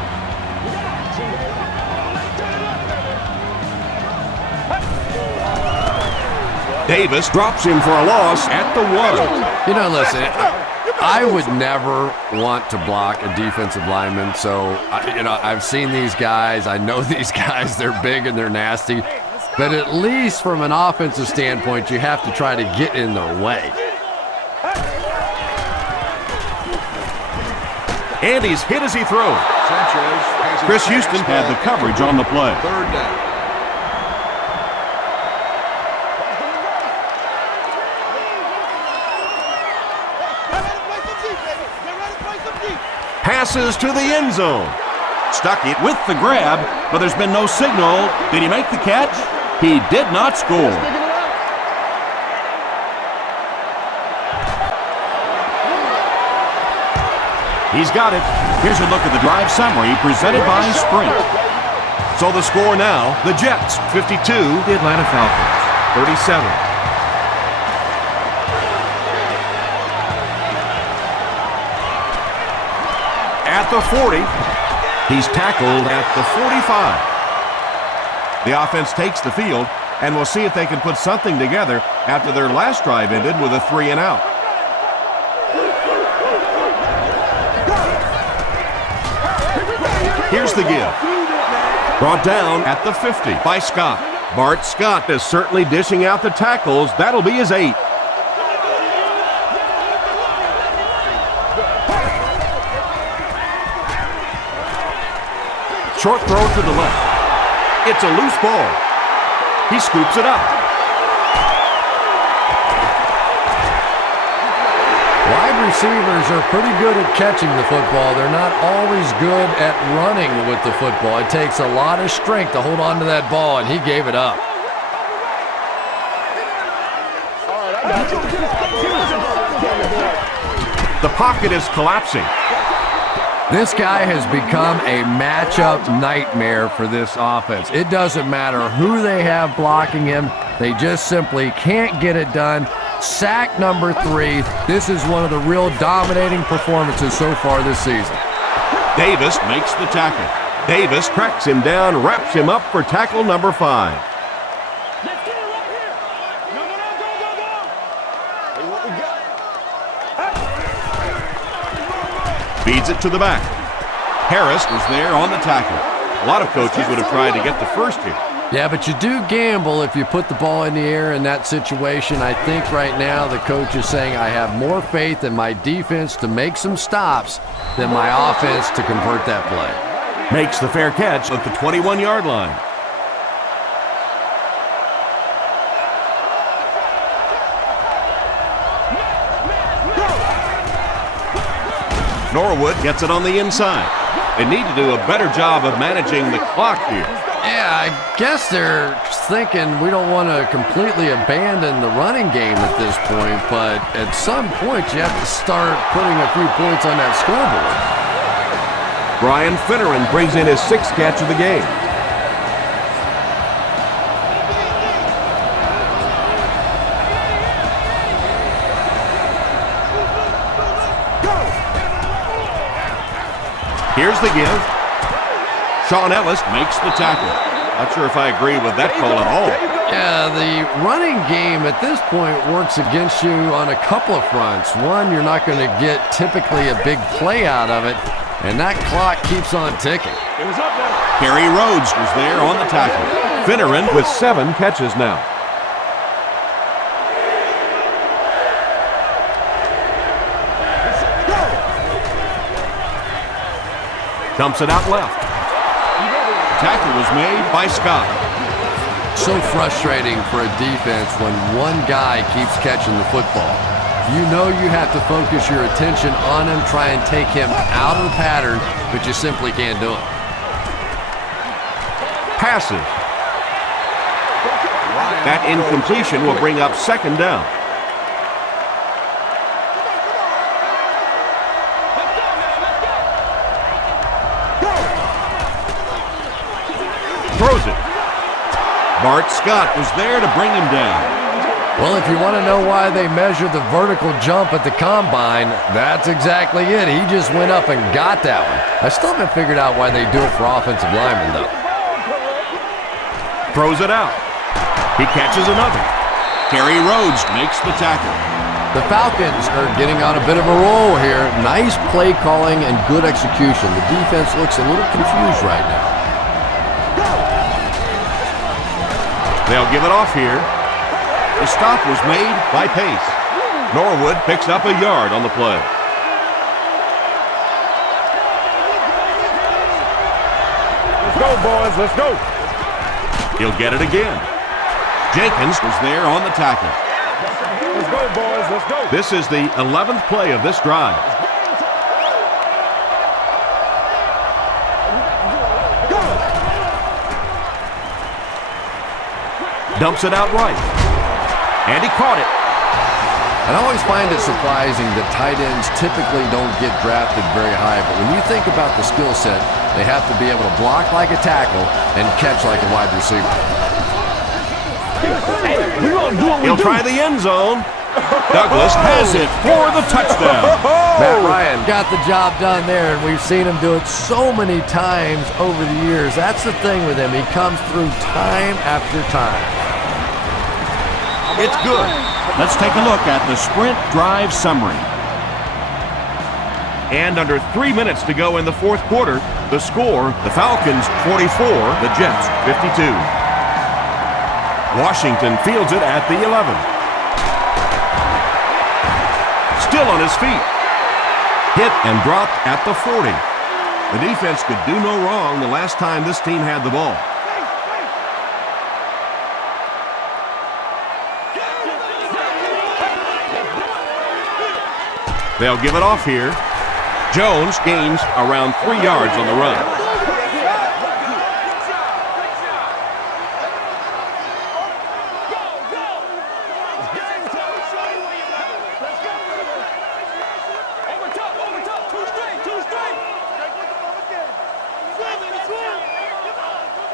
Davis drops him for a loss at the 1. You know, listen, I would never want to block a defensive lineman. So, I've seen these guys. I know these guys. They're big and they're nasty. But at least from an offensive standpoint, you have to try to get in their way. And he's hit as he throws. Chris Houston had the coverage on the play. Third down. Passes to the end zone. Stuck it with the grab, but there's been no signal. Did he make the catch? He did not score. He's got it. Here's a look at the drive summary presented by Sprint. So the score now, the Jets 52, the Atlanta Falcons 37. At the 40, he's tackled at the 45. The offense takes the field, and we'll see if they can put something together after their last drive ended with a 3-and-out. Here's the give. Brought down at the 50 by Scott. Bart Scott is certainly dishing out the tackles. That'll be his 8th. Short throw to the left. It's a loose ball. He scoops it up. Wide receivers are pretty good at catching the football. They're not always good at running with the football. It takes a lot of strength to hold on to that ball, and he gave it up. The pocket is collapsing. This guy has become a matchup nightmare for this offense. It doesn't matter who they have blocking him. They just simply can't get it done. Sack number 3. This is one of the real dominating performances so far this season. Davis makes the tackle. Davis tracks him down, wraps him up for tackle number 5. Let's get it right here. No. Go. Hey, what we got? Feeds it to the back. Harris was there on the tackle. A lot of coaches would have tried to get the first here. Yeah, but you do gamble if you put the ball in the air in that situation. I think right now the coach is saying I have more faith in my defense to make some stops than my offense to convert that play. Makes the fair catch at the 21-yard line. Norwood gets it on the inside. They need to do a better job of managing the clock here. Yeah, I guess they're thinking we don't want to completely abandon the running game at this point, but at some point you have to start putting a few points on that scoreboard. Brian Finneran brings in his 6th catch of the game. Here's the give. Sean Ellis makes the tackle. Not sure if I agree with that call at all. Yeah, the running game at this point works against you on a couple of fronts. One, you're not going to get typically a big play out of it, and that clock keeps on ticking. Kerry Rhodes was there on the tackle. Finneran with 7 catches now. Dumps it out left. Tackle was made by Scott. So frustrating for a defense when one guy keeps catching the football. You know you have to focus your attention on him, try and take him out of the pattern, but you simply can't do it. Passes. That incompletion will bring up 2nd down. Throws it. Bart Scott was there to bring him down. Well, if you want to know why they measure the vertical jump at the combine, that's exactly it. He just went up and got that one. I still haven't figured out why they do it for offensive linemen, though. Throws it out. He catches another. Kerry Rhodes makes the tackle. The Falcons are getting on a bit of a roll here. Nice play calling and good execution. The defense looks a little confused right now. They'll give it off here. The stop was made by Pace. Norwood picks up a yard on the play. Let's go, boys. Let's go. He'll get it again. Jenkins was there on the tackle. Let's go, boys. Let's go. This is the 11th play of this drive. Dumps it out right. And he caught it. And I always find it surprising that tight ends typically don't get drafted very high, but when you think about the skill set, they have to be able to block like a tackle and catch like a wide receiver. He'll try the end zone. Douglas has it for the touchdown. Matt Ryan got the job done there, and we've seen him do it so many times over the years. That's the thing with him. He comes through time after time. It's good. Let's take a look at the sprint drive summary. And under 3 minutes to go in the fourth quarter, the score, the Falcons 44, the Jets 52. Washington fields it at the 11. Still on his feet. Hit and dropped at the 40. The defense could do no wrong the last time this team had the ball. They'll give it off here. Jones gains around 3 yards on the run.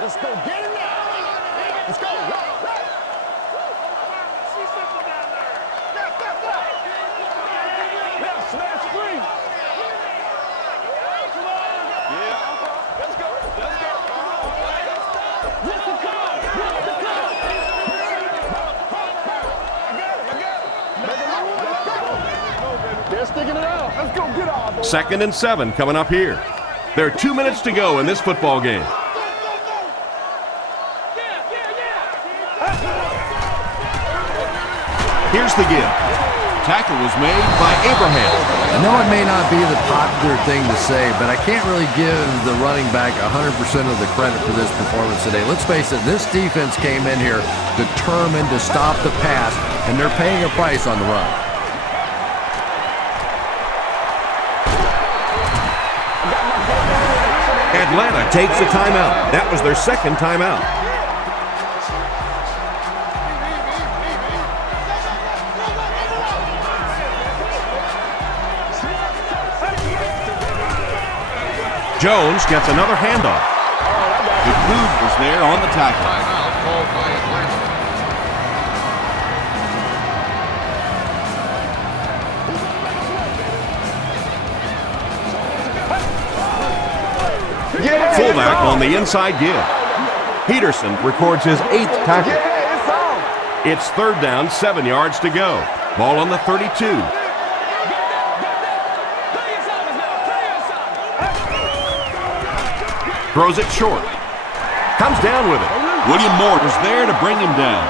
Let's go get him now. Let's go. Now smash free. Yeah. Let's go. Let's go. What's the call? What's the call? I got him. They're sticking it out. Let's go get off. 2nd and 7 coming up here. There are 2 minutes to go in this football game. Here's the give. Tackle was made by Abraham. I know it may not be the popular thing to say, but I can't really give the running back 100% of the credit for this performance today. Let's face it, this defense came in here determined to stop the pass, and they're paying a price on the run. Atlanta takes a timeout. That was their 2nd timeout. Jones gets another handoff. McLeod was there on the tackle. Timeout called by Atlanta. Fullback on the inside give. Peterson records his 8th tackle. It's 3rd down, 7 yards to go. Ball on the 32. Throws it short. Comes down with it. William Moore was there to bring him down.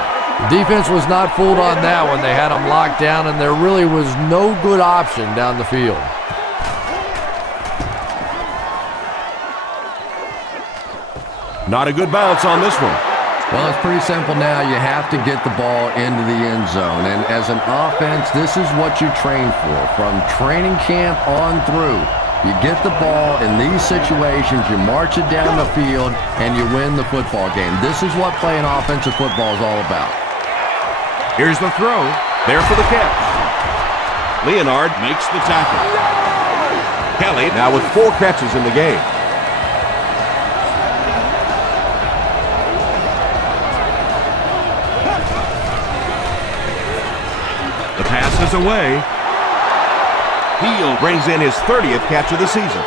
The defense was not fooled on that one. They had him locked down, and there really was no good option down the field. Not a good bounce on this one. Well, it's pretty simple now. You have to get the ball into the end zone. And as an offense, this is what you train for. From training camp on through, you get the ball in these situations, you march it down the field, and you win the football game. This is what playing offensive football is all about. Here's the throw. There for the catch. Leonard Makes the tackle. Kelly now with 4 catches in the game. The pass is away. Heel brings in his 30th catch of the season.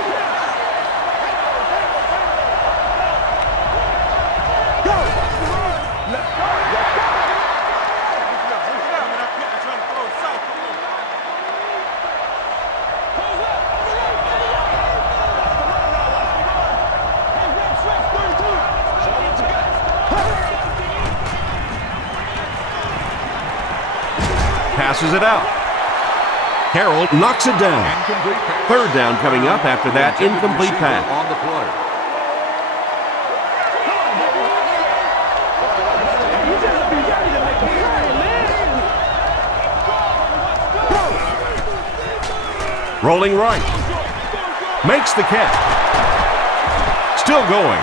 Passes it out. Carroll knocks it down. 3rd down coming up after that incomplete pass. On the play. Rolling right. Makes the catch. Still going.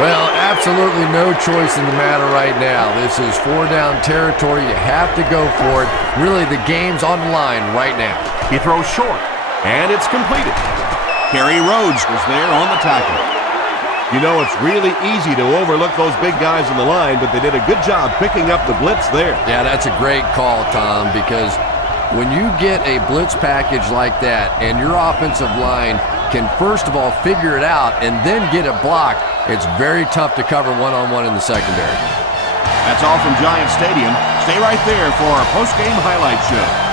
Well, absolutely no choice in the matter right now. This is 4-down territory. You have to go for it. Really, the game's on the line right now. He throws short, and it's completed. Kerry Rhodes was there on the tackle. You know, it's really easy to overlook those big guys in the line, but they did a good job picking up the blitz there. Yeah, that's a great call, Tom, because when you get a blitz package like that and your offensive line can first of all figure it out and then get it blocked, it's very tough to cover one-on-one in the secondary. That's all from Giant Stadium. Stay right there for our post-game highlight show.